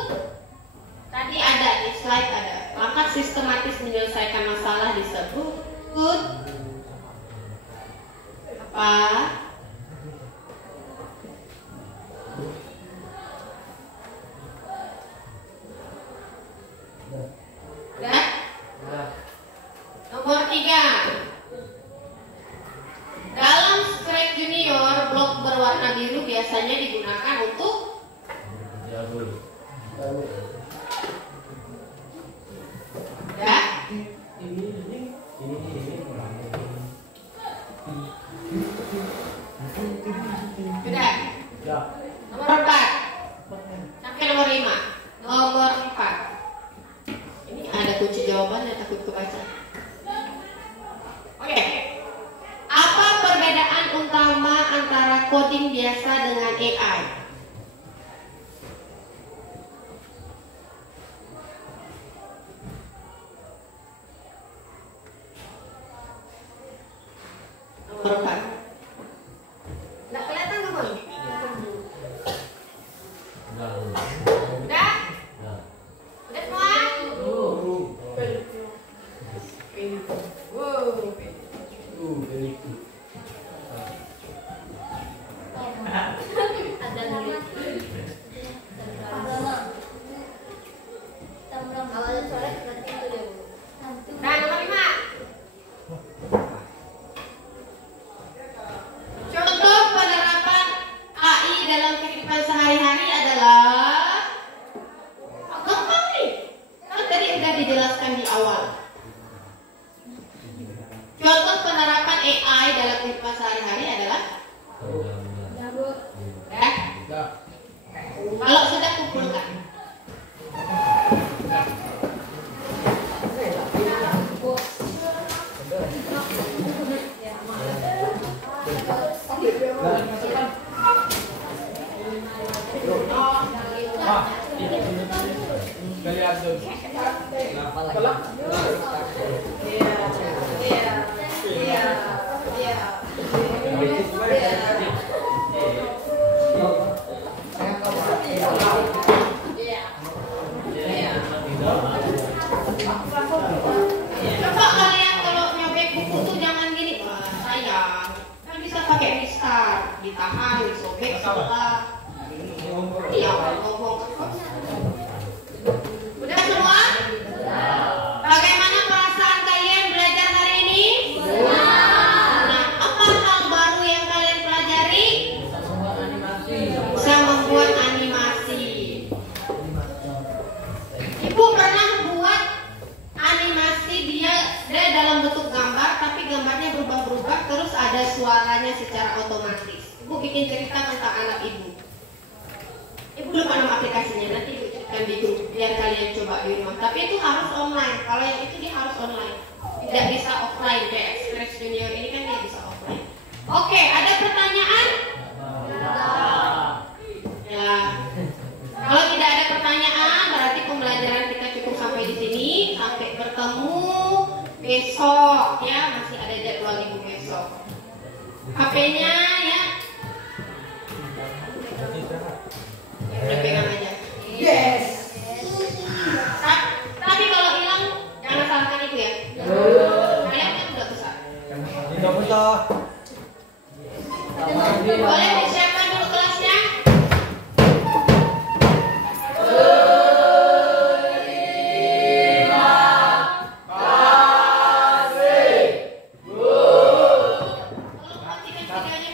tadi ada di slide ada, langkah sistematis menyelesaikan masalah disebut apa? Ya? Nomor 3. Dalam Scratch Junior, blok berwarna biru biasanya digunakan untuk Ya, Bu. jawabannya, takut kebaca. Oke. Apa perbedaan utama antara coding biasa dengan AI? Nomor 4. Nggak kelihatan nggak, Bang? Enggak. Udah? Enggak. Udah semua? Nah, nomor 5. Contoh penerapan AI dalam kehidupan sehari-hari adalah gampang nih. Kan tadi udah dijelaskan di awal. Contoh penerapan AI dalam kehidupan sehari-hari adalah ya. Kalau sudah kumpulkan. Coba kalian kalau nyobek buku tuh jangan gini, wah sayang. Kan bisa pakai mistar, ditahan, disobek sebelah. Iya, ngomong. Udah semua? Bagaimana perasaan kalian belajar hari ini? Nah, apa hal baru yang kalian pelajari? Bisa membuat animasi. Ibu pernah buat animasi dia dalam bentuk gambar, tapi gambarnya berubah-ubah, terus ada suaranya secara otomatis. Ibu bikin cerita tentang anak ibu. Ibu lupa nama aplikasinya, nanti ibu ceritakan di grup biar kalian coba di rumah. Tapi itu harus online. Kalau yang itu dia harus online, tidak bisa offline. Kayak Express Junior ini kan dia bisa offline. Oke, ada pertanyaan? Ya. Kalau tidak ada pertanyaan, berarti pembelajaran kita cukup sampai di sini. Sampai bertemu besok, ya. Masih ada jadwal ibu besok. HP-nya ya. Udah pegang aja. Yes. Tapi kalau hilang jangan salahkan ibu ya. Kalian kan udah besar. Boleh disiapkan dulu kelasnya. Kalau videonya